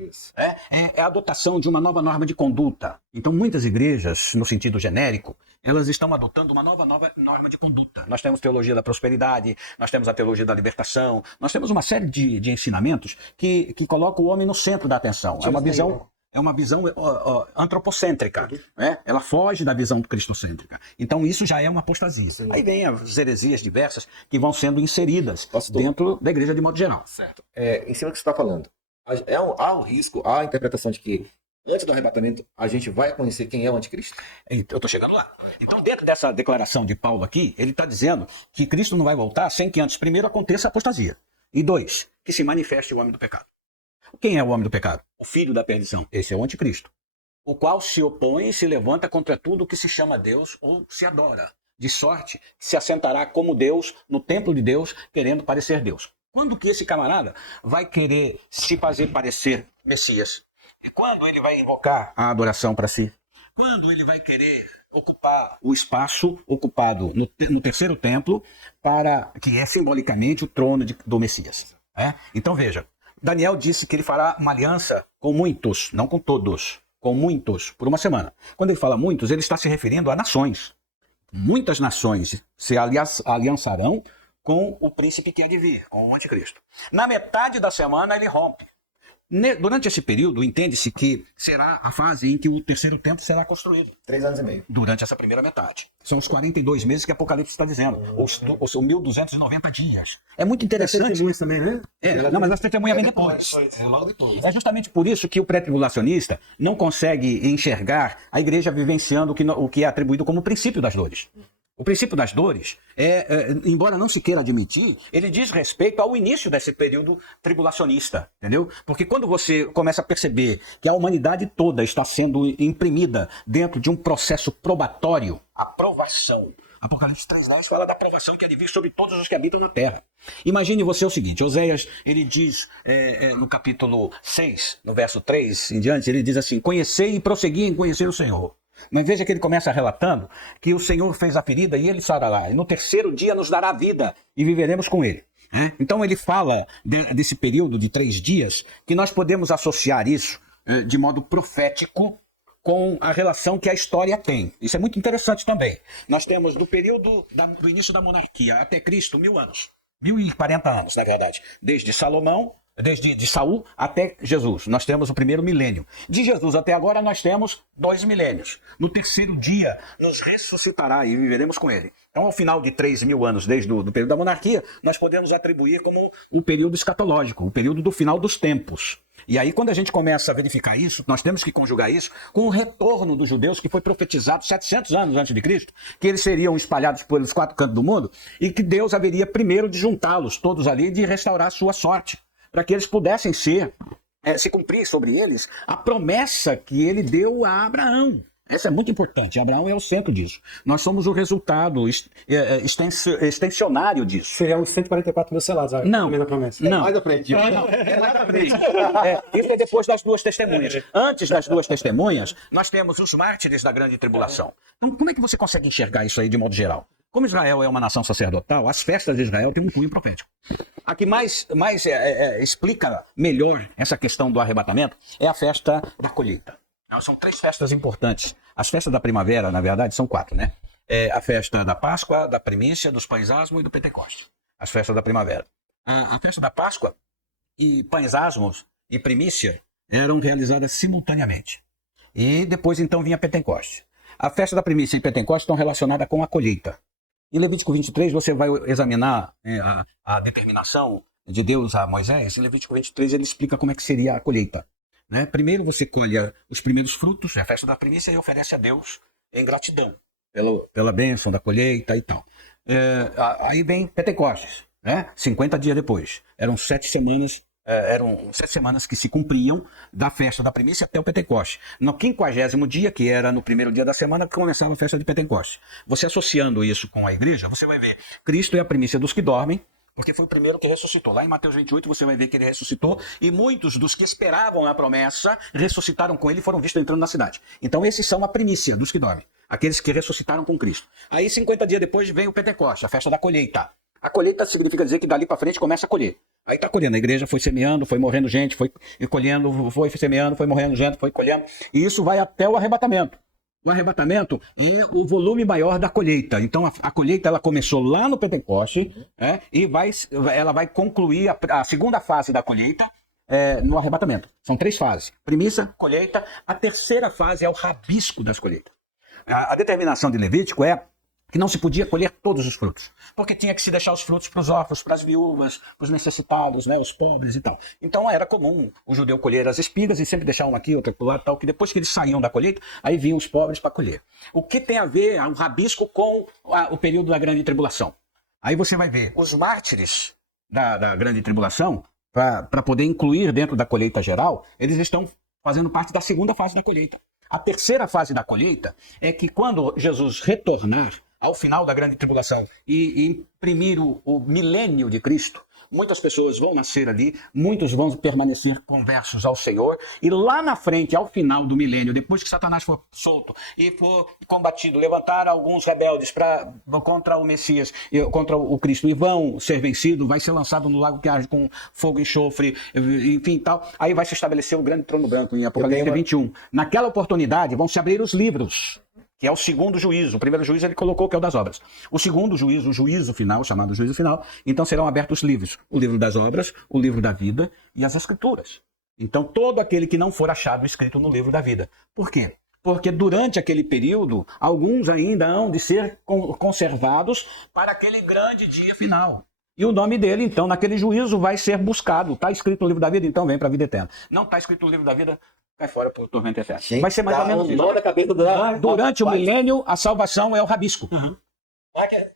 É a adotação de uma nova norma de conduta. Então, muitas igrejas, no sentido genérico, elas estão adotando uma nova norma de conduta. Nós temos teologia da prosperidade, nós temos a teologia da libertação, nós temos uma série de ensinamentos que colocam o homem no centro da atenção. É uma visão antropocêntrica, né? Ela foge da visão cristocêntrica. Então isso já é uma apostasia. Sim. Aí vem as heresias diversas que vão sendo inseridas dentro da igreja de modo geral. Certo. Em cima do que você está falando, há um risco, há a interpretação de que antes do arrebatamento a gente vai conhecer quem é o anticristo? Eu estou chegando lá. Então, dentro dessa declaração de Paulo aqui, ele está dizendo que Cristo não vai voltar sem que antes, primeiro, aconteça a apostasia. E 2, que se manifeste o homem do pecado. Quem é o homem do pecado? O filho da perdição. Esse é o anticristo. O qual se opõe e se levanta contra tudo que se chama Deus ou se adora. De sorte que se assentará como Deus no templo de Deus, querendo parecer Deus. Quando que esse camarada vai querer se fazer parecer Messias? E quando ele vai invocar a adoração para si? quando ele vai querer ocupar o espaço ocupado no terceiro templo, que é simbolicamente o trono do Messias. Então veja, Daniel disse que ele fará uma aliança com muitos, não com todos, com muitos, por uma semana. Quando ele fala muitos, ele está se referindo a nações. Muitas nações se aliançarão com o príncipe que há de vir, com o anticristo. Na metade da semana ele rompe. Durante esse período, entende-se que será a fase em que o terceiro templo será construído. 3 anos e meio. Durante essa primeira metade. São os 42 meses que Apocalipse está dizendo. Os 1.290 dias. É muito interessante. Testemunhas também, né? Não, mas as testemunhas vêm depois. Logo depois. É justamente por isso que o pré-tribulacionista não consegue enxergar a igreja vivenciando o que é atribuído como o princípio das dores. O princípio das dores, embora não se queira admitir, ele diz respeito ao início desse período tribulacionista, entendeu? Porque quando você começa a perceber que a humanidade toda está sendo imprimida dentro de um processo probatório, a provação. Apocalipse 3:10 fala da provação que há de vir sobre todos os que habitam na terra. Imagine você o seguinte, Oséias, ele diz no capítulo 6, no verso 3 em diante, ele diz assim, conhecei e prossegui em conhecer o Senhor. Mas veja que ele começa relatando que o Senhor fez a ferida e ele sarará. E no terceiro dia nos dará vida e viveremos com ele. Então ele fala desse período de 3 dias que nós podemos associar isso de modo profético com a relação que a história tem. Isso é muito interessante também. Nós temos do período do início da monarquia até Cristo 1000 anos. 1040 anos, na verdade. Desde Salomão, desde Saul até Jesus. Nós temos o primeiro milênio. De Jesus até agora nós temos 2 milênios. No terceiro dia nos ressuscitará e viveremos com ele. Então, ao final de 3.000 anos, desde o período da monarquia, nós podemos atribuir como o período escatológico, o período do final dos tempos. E aí, quando a gente começa a verificar isso, nós temos que conjugar isso com o retorno dos judeus, que foi profetizado 700 anos antes de Cristo, que eles seriam espalhados pelos 4 cantos do mundo, e que Deus haveria primeiro de juntá-los todos ali e de restaurar a sua sorte, para que eles pudessem se cumprir sobre eles a promessa que ele deu a Abraão. Essa é muito importante. Abraão é o centro disso. Nós somos o resultado extensionário disso. Seria os 144 mil selados. Não. Na promessa. Não. Mais à frente. É mais à frente. Isso é depois das 2 testemunhas. Antes das 2 testemunhas, nós temos os mártires da grande tribulação. Então, como é que você consegue enxergar isso aí de modo geral? Como Israel é uma nação sacerdotal, as festas de Israel têm um cunho profético. A que mais explica melhor essa questão do arrebatamento é a festa da colheita. São 3 festas importantes. As festas da primavera, na verdade, são 4, né? A festa da Páscoa, da primícia, dos pães asmos e do Pentecoste. As festas da primavera. A festa da Páscoa e pães asmos e primícia eram realizadas simultaneamente. E depois, então, vinha Pentecoste. A festa da primícia e Pentecoste estão relacionadas com a colheita. Em Levítico 23, você vai examinar a determinação de Deus a Moisés. Em Levítico 23, ele explica como é que seria a colheita. Primeiro você colhe os primeiros frutos, é a festa da primícia, e oferece a Deus em gratidão pela bênção da colheita e tal. Aí vem Pentecostes, 50 dias depois. Eram 7 semanas. Eram 7 semanas que se cumpriam da festa da primícia até o Pentecoste. No 50º dia, que era no primeiro dia da semana, que começava a festa de Pentecoste. Você associando isso com a igreja, você vai ver Cristo é a primícia dos que dormem, porque foi o primeiro que ressuscitou. Lá em Mateus 28 você vai ver que ele ressuscitou e muitos dos que esperavam a promessa ressuscitaram com ele e foram vistos entrando na cidade. Então esses são a primícia dos que dormem, aqueles que ressuscitaram com Cristo. Aí 50 dias depois vem o Pentecoste, a festa da colheita. A colheita significa dizer que dali para frente começa a colher. Aí está colhendo, a igreja foi semeando, foi morrendo gente, foi colhendo, foi semeando, foi morrendo gente, foi colhendo. E isso vai até o arrebatamento. O arrebatamento é o volume maior da colheita. Então a colheita ela começou lá no Pentecoste e ela vai concluir a segunda fase da colheita no arrebatamento. São 3 fases. Primícia, colheita. A terceira fase é o rabisco das colheitas. A determinação de Levítico é que não se podia colher todos os frutos, porque tinha que se deixar os frutos para os órfãos, para as viúvas, para os necessitados, os pobres e tal. Então era comum o judeu colher as espigas e sempre deixar uma aqui, outra lá, tal, que depois que eles saíam da colheita, aí vinham os pobres para colher. O que tem a ver o rabisco com o período da grande tribulação? Aí você vai ver os mártires da grande tribulação, para poder incluir dentro da colheita geral, eles estão fazendo parte da segunda fase da colheita. A terceira fase da colheita é que quando Jesus retornar ao final da grande tribulação e imprimir o milênio de Cristo, muitas pessoas vão nascer ali, muitos vão permanecer conversos ao Senhor, e lá na frente, ao final do milênio, depois que Satanás for solto e for combatido, levantar alguns rebeldes contra o Messias, contra o Cristo, e vão ser vencidos, vai ser lançado no lago que arde com fogo e enxofre, enfim, tal. Aí vai se estabelecer o grande trono branco em Apocalipse 21. Naquela oportunidade vão se abrir os livros, que é o segundo juízo. O primeiro juízo ele colocou que é o das obras. O segundo juízo, o juízo final, chamado juízo final, então serão abertos os livros. O livro das obras, o livro da vida e as escrituras. Então todo aquele que não for achado escrito no livro da vida. Por quê? Porque durante aquele período, alguns ainda hão de ser conservados para aquele grande dia final. E o nome dele, então, naquele juízo vai ser buscado. Está escrito no livro da vida, então vem para a vida eterna. Não está escrito no livro da vida, cai fora por tormento eterno. Vai ser mais ou menos isso. Da cabeça do... Durante o milênio, a salvação é o rabisco.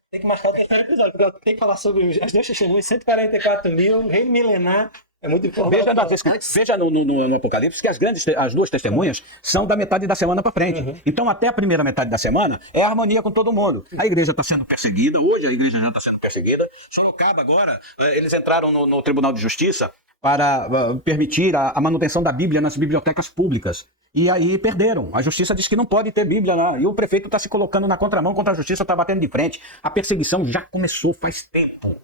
Tem que marcar o terceiro episódio, porque tem que falar sobre as duas testemunhas, 144 mil, reino milenar. É muito importante. Veja no Apocalipse que as duas testemunhas são da metade da semana para frente. Então, até a primeira metade da semana é harmonia com todo mundo. A igreja está sendo perseguida, hoje a igreja já está sendo perseguida. Sorocaba agora, eles entraram no Tribunal de Justiça para permitir a manutenção da Bíblia nas bibliotecas públicas. E aí perderam. A justiça diz que não pode ter Bíblia lá. E o prefeito está se colocando na contramão contra a justiça, está batendo de frente. A perseguição já começou faz tempo.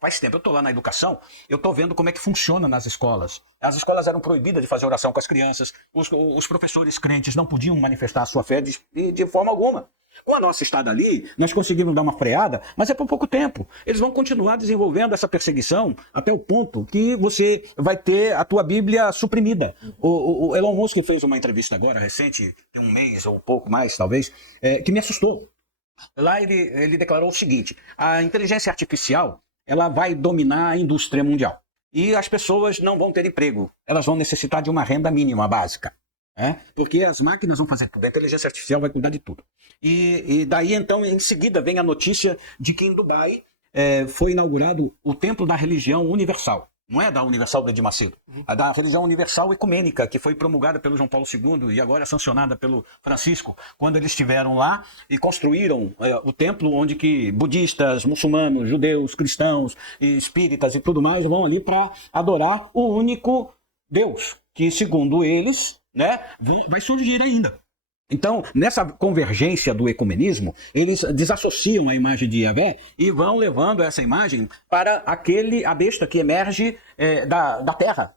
Faz tempo. Eu estou lá na educação, eu estou vendo como é que funciona nas escolas. As escolas eram proibidas de fazer oração com as crianças, os professores crentes não podiam manifestar a sua fé de forma alguma. Com a nossa estada ali, nós conseguimos dar uma freada, mas é por pouco tempo. Eles vão continuar desenvolvendo essa perseguição até o ponto que você vai ter a tua Bíblia suprimida. O Elon Musk fez uma entrevista agora, recente, tem um mês ou um pouco mais, talvez, que me assustou. Lá ele declarou o seguinte: a inteligência artificial ela vai dominar a indústria mundial. E as pessoas não vão ter emprego. Elas vão necessitar de uma renda mínima básica. Porque as máquinas vão fazer tudo. A inteligência artificial vai cuidar de tudo. E daí, então, em seguida, vem a notícia de que em Dubai foi inaugurado o Templo da Religião Universal. Não é da Universal do Edir Macedo. É da Religião Universal Ecumênica, que foi promulgada pelo João Paulo II e agora sancionada pelo Francisco, quando eles estiveram lá e construíram o templo onde que budistas, muçulmanos, judeus, cristãos, espíritas e tudo mais vão ali para adorar o único Deus, que segundo eles, vai surgir ainda. Então, nessa convergência do ecumenismo, eles desassociam a imagem de Yahvé e vão levando essa imagem para a besta que emerge da terra.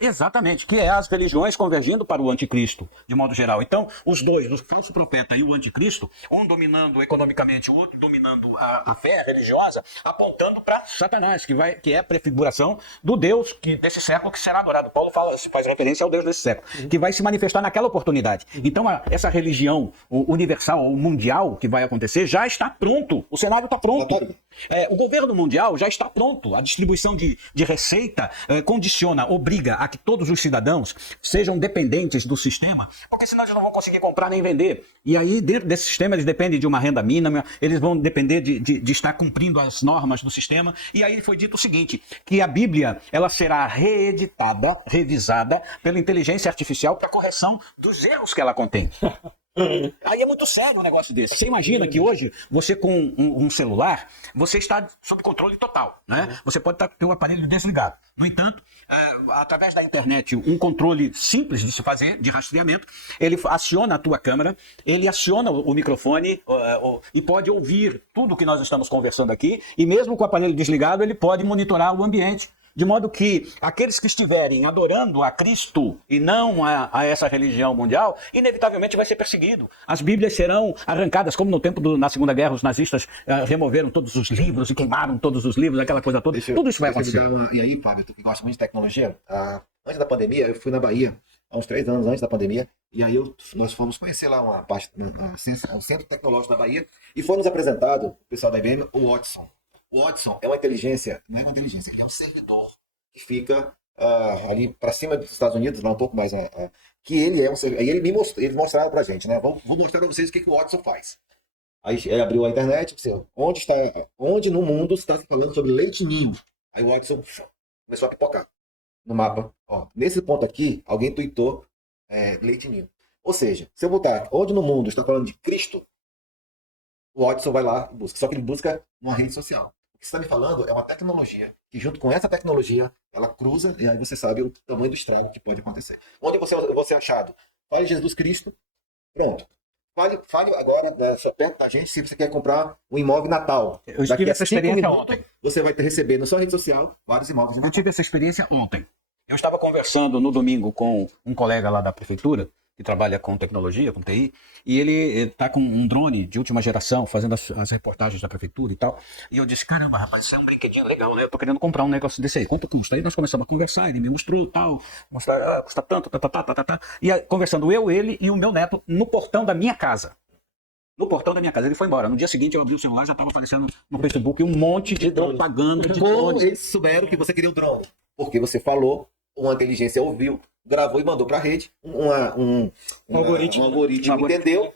Exatamente, que é as religiões convergindo para o anticristo, de modo geral. Então, os dois, o falso profeta e o anticristo, um dominando economicamente, o outro dominando a fé religiosa, apontando para Satanás, que é a prefiguração do Deus desse século que será adorado. Paulo faz referência ao Deus desse século, que vai se manifestar naquela oportunidade. Então, essa religião universal ou mundial que vai acontecer já está pronto, o cenário está pronto. O governo mundial já está pronto, a distribuição de receita condiciona, obriga a que todos os cidadãos sejam dependentes do sistema, porque senão eles não vão conseguir comprar nem vender. E aí, dentro desse sistema, eles dependem de uma renda mínima, eles vão depender de estar cumprindo as normas do sistema. E aí foi dito o seguinte, que a Bíblia ela será reeditada, revisada pela inteligência artificial para correção dos erros que ela contém. Aí é muito sério um negócio desse. Você imagina que hoje, você com um celular, você está sob controle total, Você pode ter o aparelho desligado. No entanto, através da internet, um controle simples de se fazer, de rastreamento, ele aciona a tua câmera, ele aciona o microfone e pode ouvir tudo que nós estamos conversando aqui, e mesmo com o aparelho desligado, ele pode monitorar o ambiente. De modo que aqueles que estiverem adorando a Cristo e não a essa religião mundial, inevitavelmente vai ser perseguido. As Bíblias serão arrancadas, como no tempo na Segunda Guerra, os nazistas removeram todos os livros e queimaram todos os livros, aquela coisa toda. Tudo isso vai acontecer. E aí, Fábio, tu que gosta muito de tecnologia, antes da pandemia, eu fui na Bahia, há uns 3 anos antes da pandemia, e aí nós fomos conhecer lá um centro tecnológico da Bahia, e foi nos apresentado, o pessoal da IBM, o Watson. O Watson é uma inteligência, não é uma inteligência, ele é um servidor que fica ali para cima dos Estados Unidos, lá um pouco mais, que ele é um servidor. Aí eles mostraram pra gente, Vou mostrar pra vocês o que o Watson faz. Aí ele abriu a internet, disse, onde no mundo está se falando sobre leite ninho? Aí o Watson começou a pipocar no mapa. Nesse ponto aqui, alguém tweetou leite ninho. Ou seja, se eu botar onde no mundo está falando de Cristo, o Watson vai lá e busca. Só que ele busca numa rede social. que você está me falando é uma tecnologia, que junto com essa tecnologia, ela cruza, e aí você sabe o tamanho do estrago que pode acontecer. Onde você é achado? Fale Jesus Cristo, pronto. Fale agora, perto da gente, se você quer comprar um imóvel Natal. Eu Daqui tive a essa 5 experiência minutos, ontem. você vai receber na sua rede social vários imóveis de Eu Natal. tive essa experiência ontem. Eu estava conversando no domingo com um colega lá da prefeitura, que trabalha com tecnologia, com TI, e ele está com um drone de última geração, fazendo as reportagens da prefeitura e tal. E eu disse, caramba, rapaz, isso é um brinquedinho legal, né? Eu tô querendo comprar um negócio desse aí. Quanto custa? Aí nós começamos a conversar, ele me mostrou tal, mostrar, custa tanto, tá. E aí, conversando eu, ele e o meu neto no portão da minha casa. No portão da minha casa, ele foi embora. No dia seguinte eu abri o celular, já estava aparecendo no Facebook um monte de propaganda de Como drones. eles souberam que você queria o drone? Porque você falou, uma inteligência ouviu, gravou e mandou para a rede, um algoritmo entendeu,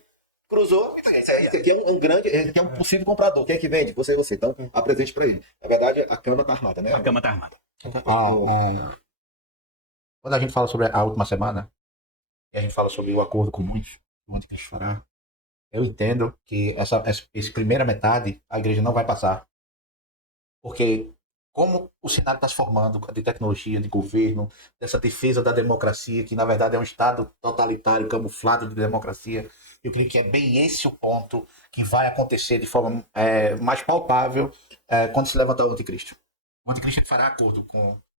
cruzou. Esse aqui é um grande, esse aqui é um possível comprador. Quem é que vende? Você. Então, apresente para ele. Na verdade, a cama está armada, né? A cama está armada. Quando a gente fala sobre a última semana, e a gente fala sobre o acordo com muitos, o anticristo fará, eu entendo que essa primeira metade a igreja não vai passar. Porque como o cenário está se formando de tecnologia, de governo, dessa defesa da democracia, que na verdade é um Estado totalitário, camuflado de democracia, eu creio que é bem esse o ponto que vai acontecer de forma mais palpável quando se levantar o anticristo. O anticristo fará acordo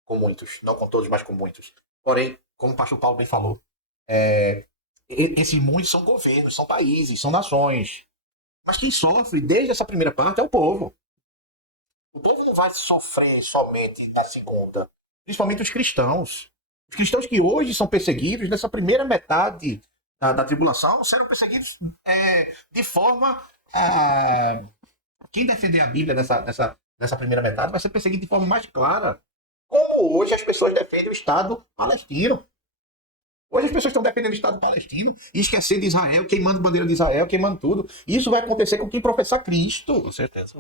com muitos, não com todos, mas com muitos. Porém, como o pastor Paulo bem falou, esses muitos são governos, são países, são nações. Mas quem sofre desde essa primeira parte é o povo. O povo não vai sofrer somente na segunda. Principalmente os cristãos. Os cristãos que hoje são perseguidos, nessa primeira metade da tribulação, serão perseguidos de forma... Quem defender a Bíblia nessa primeira metade vai ser perseguido de forma mais clara. Como hoje as pessoas defendem o Estado palestino. Hoje as pessoas estão defendendo o Estado palestino e esquecendo de Israel, queimando bandeira de Israel, queimando tudo. Isso vai acontecer com quem professar Cristo. Com certeza.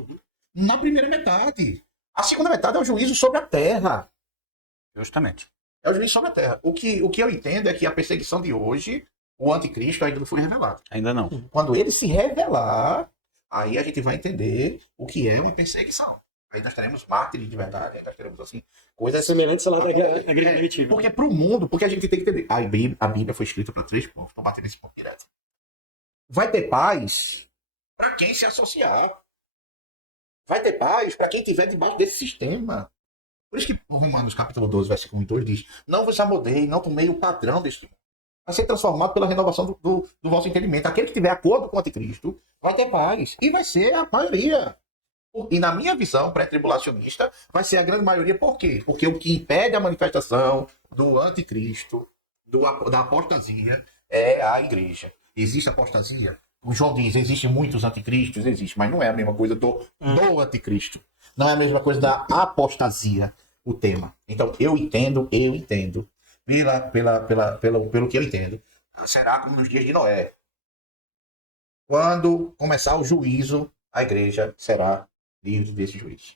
Na primeira metade. A segunda metade é o juízo sobre a terra. Justamente. É o juízo sobre a terra. O que eu entendo é que a perseguição de hoje, o anticristo ainda não foi revelado. Ainda não. Quando ele se revelar, aí a gente vai entender o que é uma perseguição. Aí nós teremos mártires de verdade, aí nós teremos assim, coisas semelhantes lá da igreja primitiva. Porque pro mundo, porque a gente tem que entender. A Bíblia foi escrita para 3 povos, estão batendo esse ponto direto. Vai ter paz para quem se associar. Vai ter paz para quem estiver debaixo desse sistema. Por isso que Romanos capítulo 12, versículo 1 e 2 diz: não vos amodei, não tomei o padrão deste mundo. Vai ser transformado pela renovação do vosso entendimento. Aquele que tiver acordo com o anticristo vai ter paz. E vai ser a maioria. E na minha visão pré-tribulacionista, vai ser a grande maioria. Por quê? Porque o que impede a manifestação do anticristo, da apostasia, é a igreja. Existe apostasia? O João diz, existem muitos anticristos, existe, mas não é a mesma coisa do anticristo. Não é a mesma coisa da apostasia, o tema. Então, eu entendo, pelo que eu entendo, será como nos dias de Noé. Quando começar o juízo, a igreja será livre desse juízo.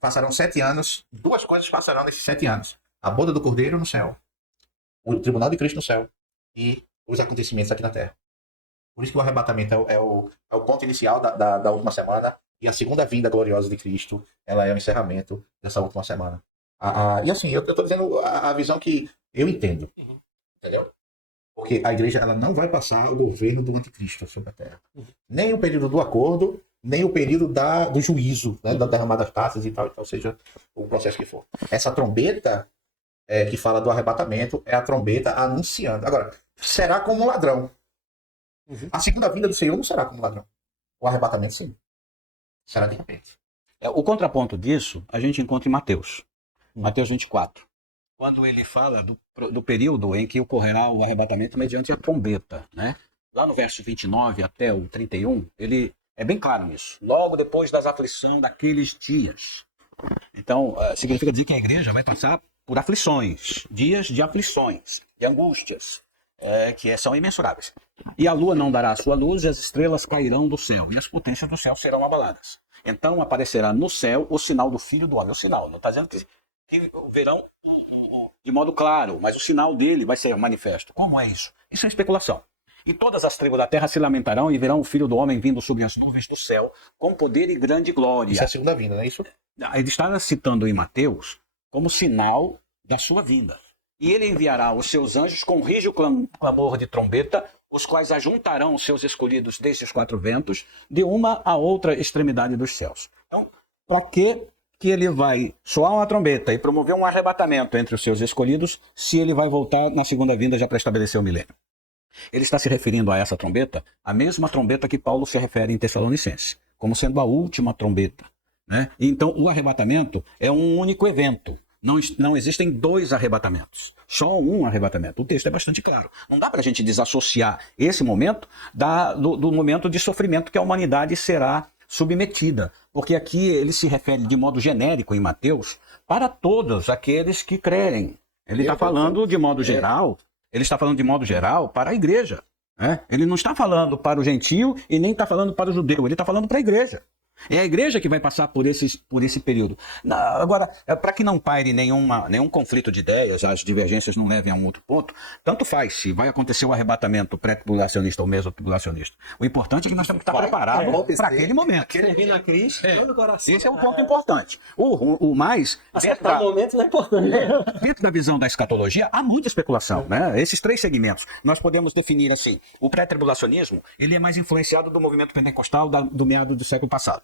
Passarão 7 anos, 2 coisas passarão nesses 7 anos. A boda do Cordeiro no céu, o tribunal de Cristo no céu e os acontecimentos aqui na terra. Por isso que o arrebatamento é o ponto inicial da última semana e a segunda vinda gloriosa de Cristo, ela é o encerramento dessa última semana. E assim, eu estou dizendo a visão que eu entendo. Entendeu? Porque a igreja ela não vai passar o governo do anticristo sobre a terra. Nem o período do acordo, nem o período do juízo, né, da derramada das taças e tal, então seja o processo que for. Essa trombeta que fala do arrebatamento é a trombeta anunciando. Agora, será como um ladrão. A segunda vinda do Senhor não será como ladrão. O arrebatamento, sim. Será de repente. O contraponto disso, a gente encontra em Mateus. Mateus 24. Quando ele fala do período em que ocorrerá o arrebatamento mediante a trombeta, né? Lá no verso 29 até o 31, ele é bem claro nisso. Logo depois das aflições daqueles dias. Então, significa dizer que a igreja vai passar por aflições, dias de aflições, de angústias, que são imensuráveis. E a lua não dará a sua luz, e as estrelas cairão do céu, e as potências do céu serão abaladas. Então aparecerá no céu o sinal do Filho do Homem. O sinal, não está dizendo que verão de modo claro, mas o sinal dele vai ser manifesto. Como é isso? Isso é especulação. E todas as tribos da terra se lamentarão e verão o Filho do Homem vindo sobre as nuvens do céu com poder e grande glória. Isso é a segunda vinda, não é isso? Ele está citando em Mateus como sinal da sua vinda. E ele enviará os seus anjos com rígido clamor de trombeta, os quais ajuntarão os seus escolhidos desde os 4 ventos, de uma a outra extremidade dos céus. Então, para que ele vai soar uma trombeta e promover um arrebatamento entre os seus escolhidos, se ele vai voltar na segunda vinda já para estabelecer o milênio? Ele está se referindo a essa trombeta, a mesma trombeta que Paulo se refere em Tessalonicenses, como sendo a última trombeta, né? Então, o arrebatamento é um único evento. Não existem 2 arrebatamentos, só um arrebatamento. O texto é bastante claro. Não dá para a gente desassociar esse momento do momento de sofrimento que a humanidade será submetida. Porque aqui ele se refere de modo genérico em Mateus para todos aqueles que crerem. Ele está falando de modo geral. Ele está falando de modo geral para a igreja. Né? Ele não está falando para o gentio e nem está falando para o judeu. Ele está falando para a igreja. É a igreja que vai passar por esse período. Agora, para que não paire nenhum conflito de ideias, as divergências não levem a um outro ponto, tanto faz se vai acontecer o arrebatamento pré-tribulacionista ou mesotribulacionista. O importante é que nós temos que estar preparados para aquele momento. Servindo a Cristo, todo o coração. Esse é um ponto importante. O mais... Acertar o momento não é importante. Dentro da visão da escatologia, há muita especulação, né? Esses 3 segmentos, nós podemos definir assim, o pré-tribulacionismo, ele é mais influenciado do movimento pentecostal do meado do século passado.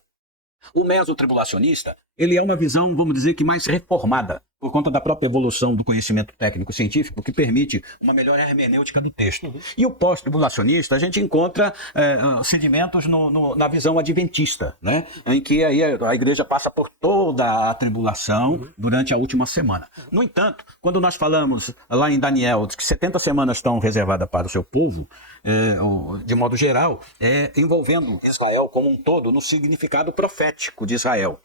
O mesotribulacionista, ele é uma visão, vamos dizer que mais reformada, por conta da própria evolução do conhecimento técnico-científico, que permite uma melhor hermenêutica do texto. E o pós-tribulacionista, a gente encontra sedimentos na visão adventista, né? Em que aí a igreja passa por toda a tribulação durante a última semana. No entanto, quando nós falamos lá em Daniel que 70 semanas estão reservadas para o seu povo, de modo geral, envolvendo Israel como um todo no significado profético de Israel.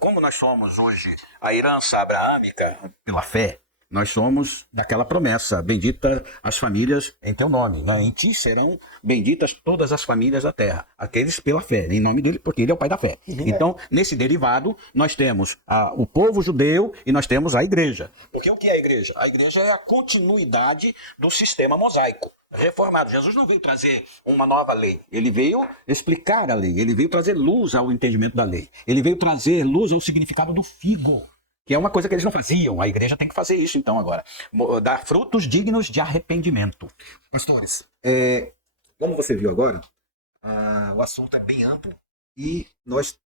Como nós somos hoje a herança abraâmica pela fé, nós somos daquela promessa, bendita as famílias em teu nome, né? Em ti serão benditas todas as famílias da terra, aqueles pela fé, em nome dele, porque ele é o pai da fé. Então, nesse derivado, nós temos o povo judeu e nós temos a igreja. Porque o que é a igreja? A igreja é a continuidade do sistema mosaico reformado. Jesus não veio trazer uma nova lei, ele veio explicar a lei, ele veio trazer luz ao entendimento da lei, ele veio trazer luz ao significado do figo, que é uma coisa que eles não faziam. A igreja tem que fazer isso então agora, dar frutos dignos de arrependimento. Pastores, como você viu agora, o assunto é bem amplo e nós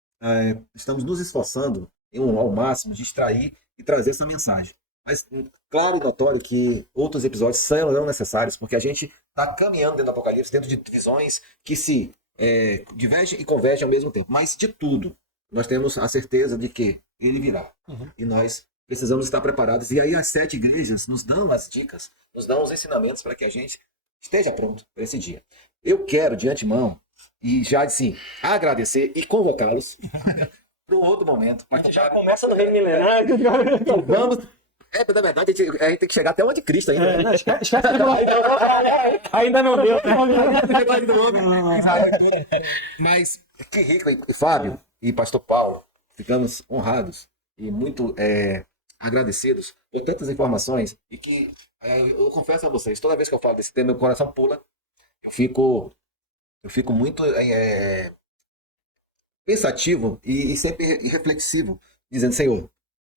estamos nos esforçando ao máximo de extrair e trazer essa mensagem. Mas claro e notório que outros episódios serão necessários, porque a gente está caminhando dentro do Apocalipse, dentro de visões que se divergem e convergem ao mesmo tempo. Mas de tudo, nós temos a certeza de que ele virá. E nós precisamos estar preparados. E aí as 7 igrejas nos dão as dicas, nos dão os ensinamentos para que a gente esteja pronto para esse dia. Eu quero, de antemão, e já assim, agradecer e convocá-los para um outro momento. Já começa no reino milenário. Vamos... na verdade, a gente tem que chegar até o anticristo ainda. Não, esquece ainda não deu. Mas que rico, e Fábio e Pastor Paulo, ficamos honrados e muito agradecidos por tantas informações e que eu confesso a vocês, toda vez que eu falo desse tema, meu coração pula. Eu fico muito pensativo e sempre reflexivo, dizendo: Senhor,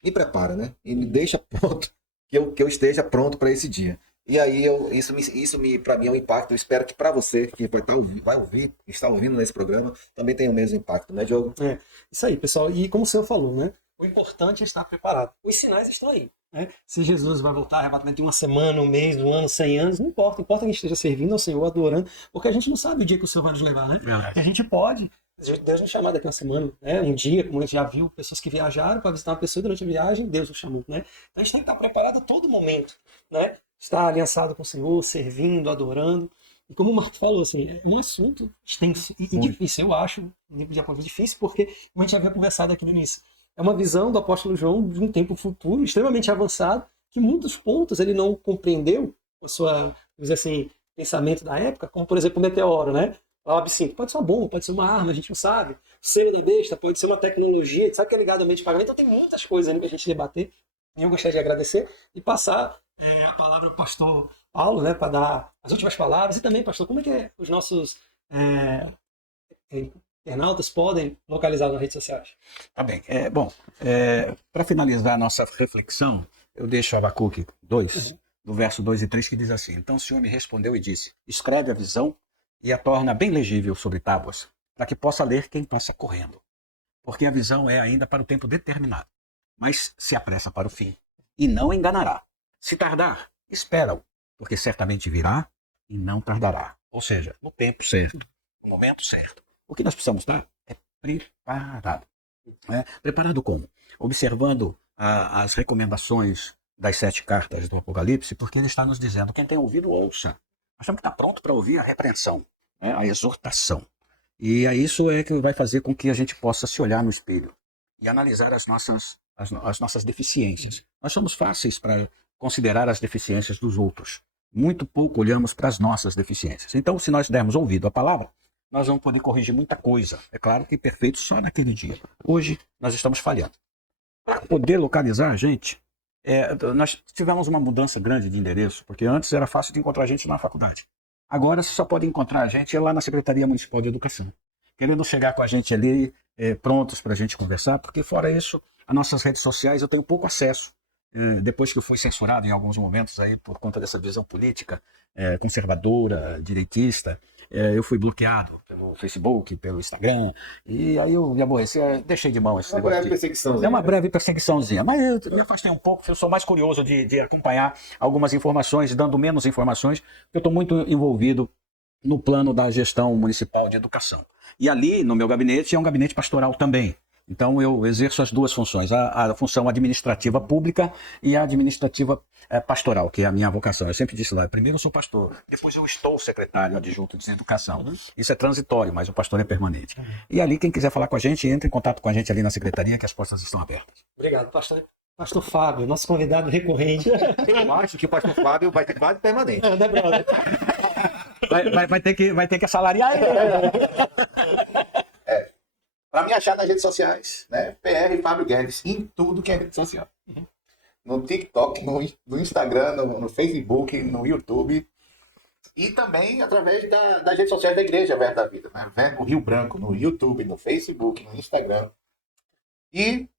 me prepara, né? E me deixa pronto, que eu esteja pronto para esse dia. E aí isso para mim é um impacto. Eu espero que para você que vai ouvir, está ouvindo nesse programa, também tenha o mesmo impacto, né, Diogo? Isso aí, pessoal. E como o senhor falou, né? O importante é estar preparado. Os sinais estão aí. Né? Se Jesus vai voltar arrebatamento de uma semana, um mês, um ano, 100 anos, não importa. Importa que a gente esteja servindo ao Senhor, adorando, porque a gente não sabe o dia que o Senhor vai nos levar, né? É. A gente pode, Deus nos chamar daqui a uma semana, né? Um dia, como a gente já viu, pessoas que viajaram para visitar uma pessoa durante a viagem, Deus nos chamou, né? Então a gente tem que estar preparado a todo momento, né? Estar aliançado com o Senhor, servindo, adorando. E como o Marco falou, assim, é um assunto extenso e difícil, eu acho, de aponto difícil, porque, como a gente já havia conversado aqui no início, é uma visão do apóstolo João de um tempo futuro, extremamente avançado, que muitos pontos ele não compreendeu, a sua, vamos dizer assim, pensamento da época, como, por exemplo, o meteoro, né? O absinto pode ser uma bomba, pode ser uma arma, a gente não sabe. O selo da besta pode ser uma tecnologia, a gente sabe que é ligado ao meio de pagamento, então tem muitas coisas ali pra gente debater. E eu gostaria de agradecer e passar a palavra ao pastor Paulo, né, para dar as últimas palavras. E também, pastor, como é que os nossos internautas podem localizar nas redes sociais? Tá bem. Para finalizar a nossa reflexão, eu deixo Abacuque 2, do verso 2 e 3, que diz assim: Então o Senhor me respondeu e disse: Escreve a visão e a torna bem legível sobre tábuas, para que possa ler quem passa correndo. Porque a visão é ainda para o tempo determinado, mas se apressa para o fim, e não enganará. Se tardar, espera-o, porque certamente virá e não tardará. Ou seja, no tempo certo, no momento certo. O que nós precisamos estar é preparado. Preparado como? Observando as recomendações das 7 cartas do Apocalipse, porque ele está nos dizendo: quem tem ouvido, ouça. Nós temos que estar pronto para ouvir a repreensão, a exortação. E isso é que vai fazer com que a gente possa se olhar no espelho e analisar as nossas deficiências. Nós somos fáceis para considerar as deficiências dos outros. Muito pouco olhamos para as nossas deficiências. Então, se nós dermos ouvido à palavra, nós vamos poder corrigir muita coisa. É claro que perfeito só naquele dia. Hoje, nós estamos falhando. Para poder localizar a gente, nós tivemos uma mudança grande de endereço, porque antes era fácil de encontrar a gente na faculdade. Agora, você só pode encontrar a gente lá na Secretaria Municipal de Educação. Querendo chegar com a gente ali, prontos para a gente conversar, porque fora isso, as nossas redes sociais eu tenho pouco acesso. Depois que eu fui censurado em alguns momentos aí por conta dessa visão política, conservadora, direitista, eu fui bloqueado pelo Facebook, pelo Instagram, e aí eu me aborreci, deixei de mão esse negócio. É uma breve perseguiçãozinha, mas eu me afastei um pouco, eu sou mais curioso de acompanhar algumas informações, dando menos informações, porque eu estou muito envolvido no plano da gestão municipal de educação. E ali, no meu gabinete, é um gabinete pastoral também. Então, eu exerço as duas funções, a função administrativa pública e a administrativa pastoral, que é a minha vocação. Eu sempre disse lá, primeiro eu sou pastor, depois eu estou secretário adjunto de educação. Isso é transitório, mas o pastor é permanente. E ali, quem quiser falar com a gente, entre em contato com a gente ali na secretaria, que as portas estão abertas. Obrigado, pastor. Pastor Fábio, nosso convidado recorrente. Eu acho que o pastor Fábio vai ter quase permanente. Né, brother? Vai ter que assalariar ele. Para me achar nas redes sociais, né? PR Fábio Guedes, em tudo que é rede social. No TikTok, no Instagram, no Facebook, no YouTube. E também através das redes sociais da Igreja Verbo da Vida, né? Verbo Rio Branco, no YouTube, no Facebook, no Instagram. E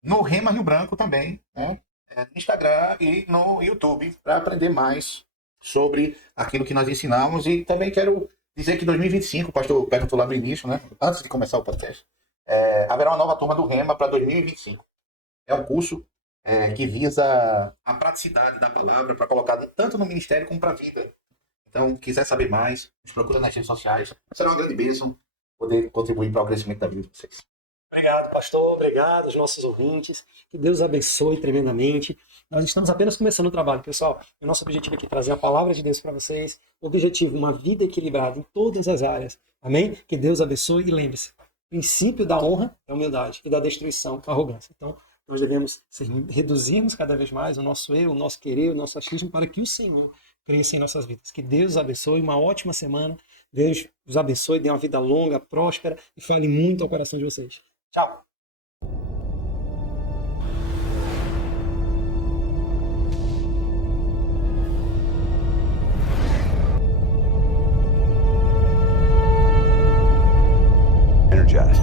no Rema Rio Branco também, né? No Instagram e no YouTube, para aprender mais sobre aquilo que nós ensinamos. E também quero dizer que 2025, o pastor perguntou lá no início, né? Antes de começar o podcast, haverá uma nova turma do Rema para 2025. É um curso que visa a praticidade da palavra para colocar tanto no ministério como para a vida. Então, quiser saber mais, nos procura nas redes sociais. Será uma grande bênção poder contribuir para o crescimento da vida de vocês. Obrigado, pastor. Obrigado aos nossos ouvintes. Que Deus abençoe tremendamente. Nós estamos apenas começando o trabalho, pessoal. O nosso objetivo aqui é trazer a palavra de Deus para vocês. O objetivo, uma vida equilibrada em todas as áreas. Amém? Que Deus abençoe e lembre-se. O princípio da honra é a humildade e da destruição a arrogância. Então, nós devemos reduzirmos cada vez mais o nosso eu, o nosso querer, o nosso achismo para que o Senhor cresça em nossas vidas. Que Deus abençoe, uma ótima semana. Deus os abençoe, dê uma vida longa, próspera e fale muito ao coração de vocês. Tchau! Energized.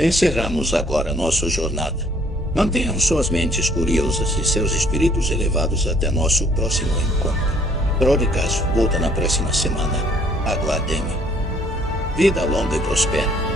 Encerramos agora nossa jornada. Mantenham suas mentes curiosas e seus espíritos elevados até nosso próximo encontro. Broadcast volta na próxima semana. Aguardem-me. Vida longa e prospera.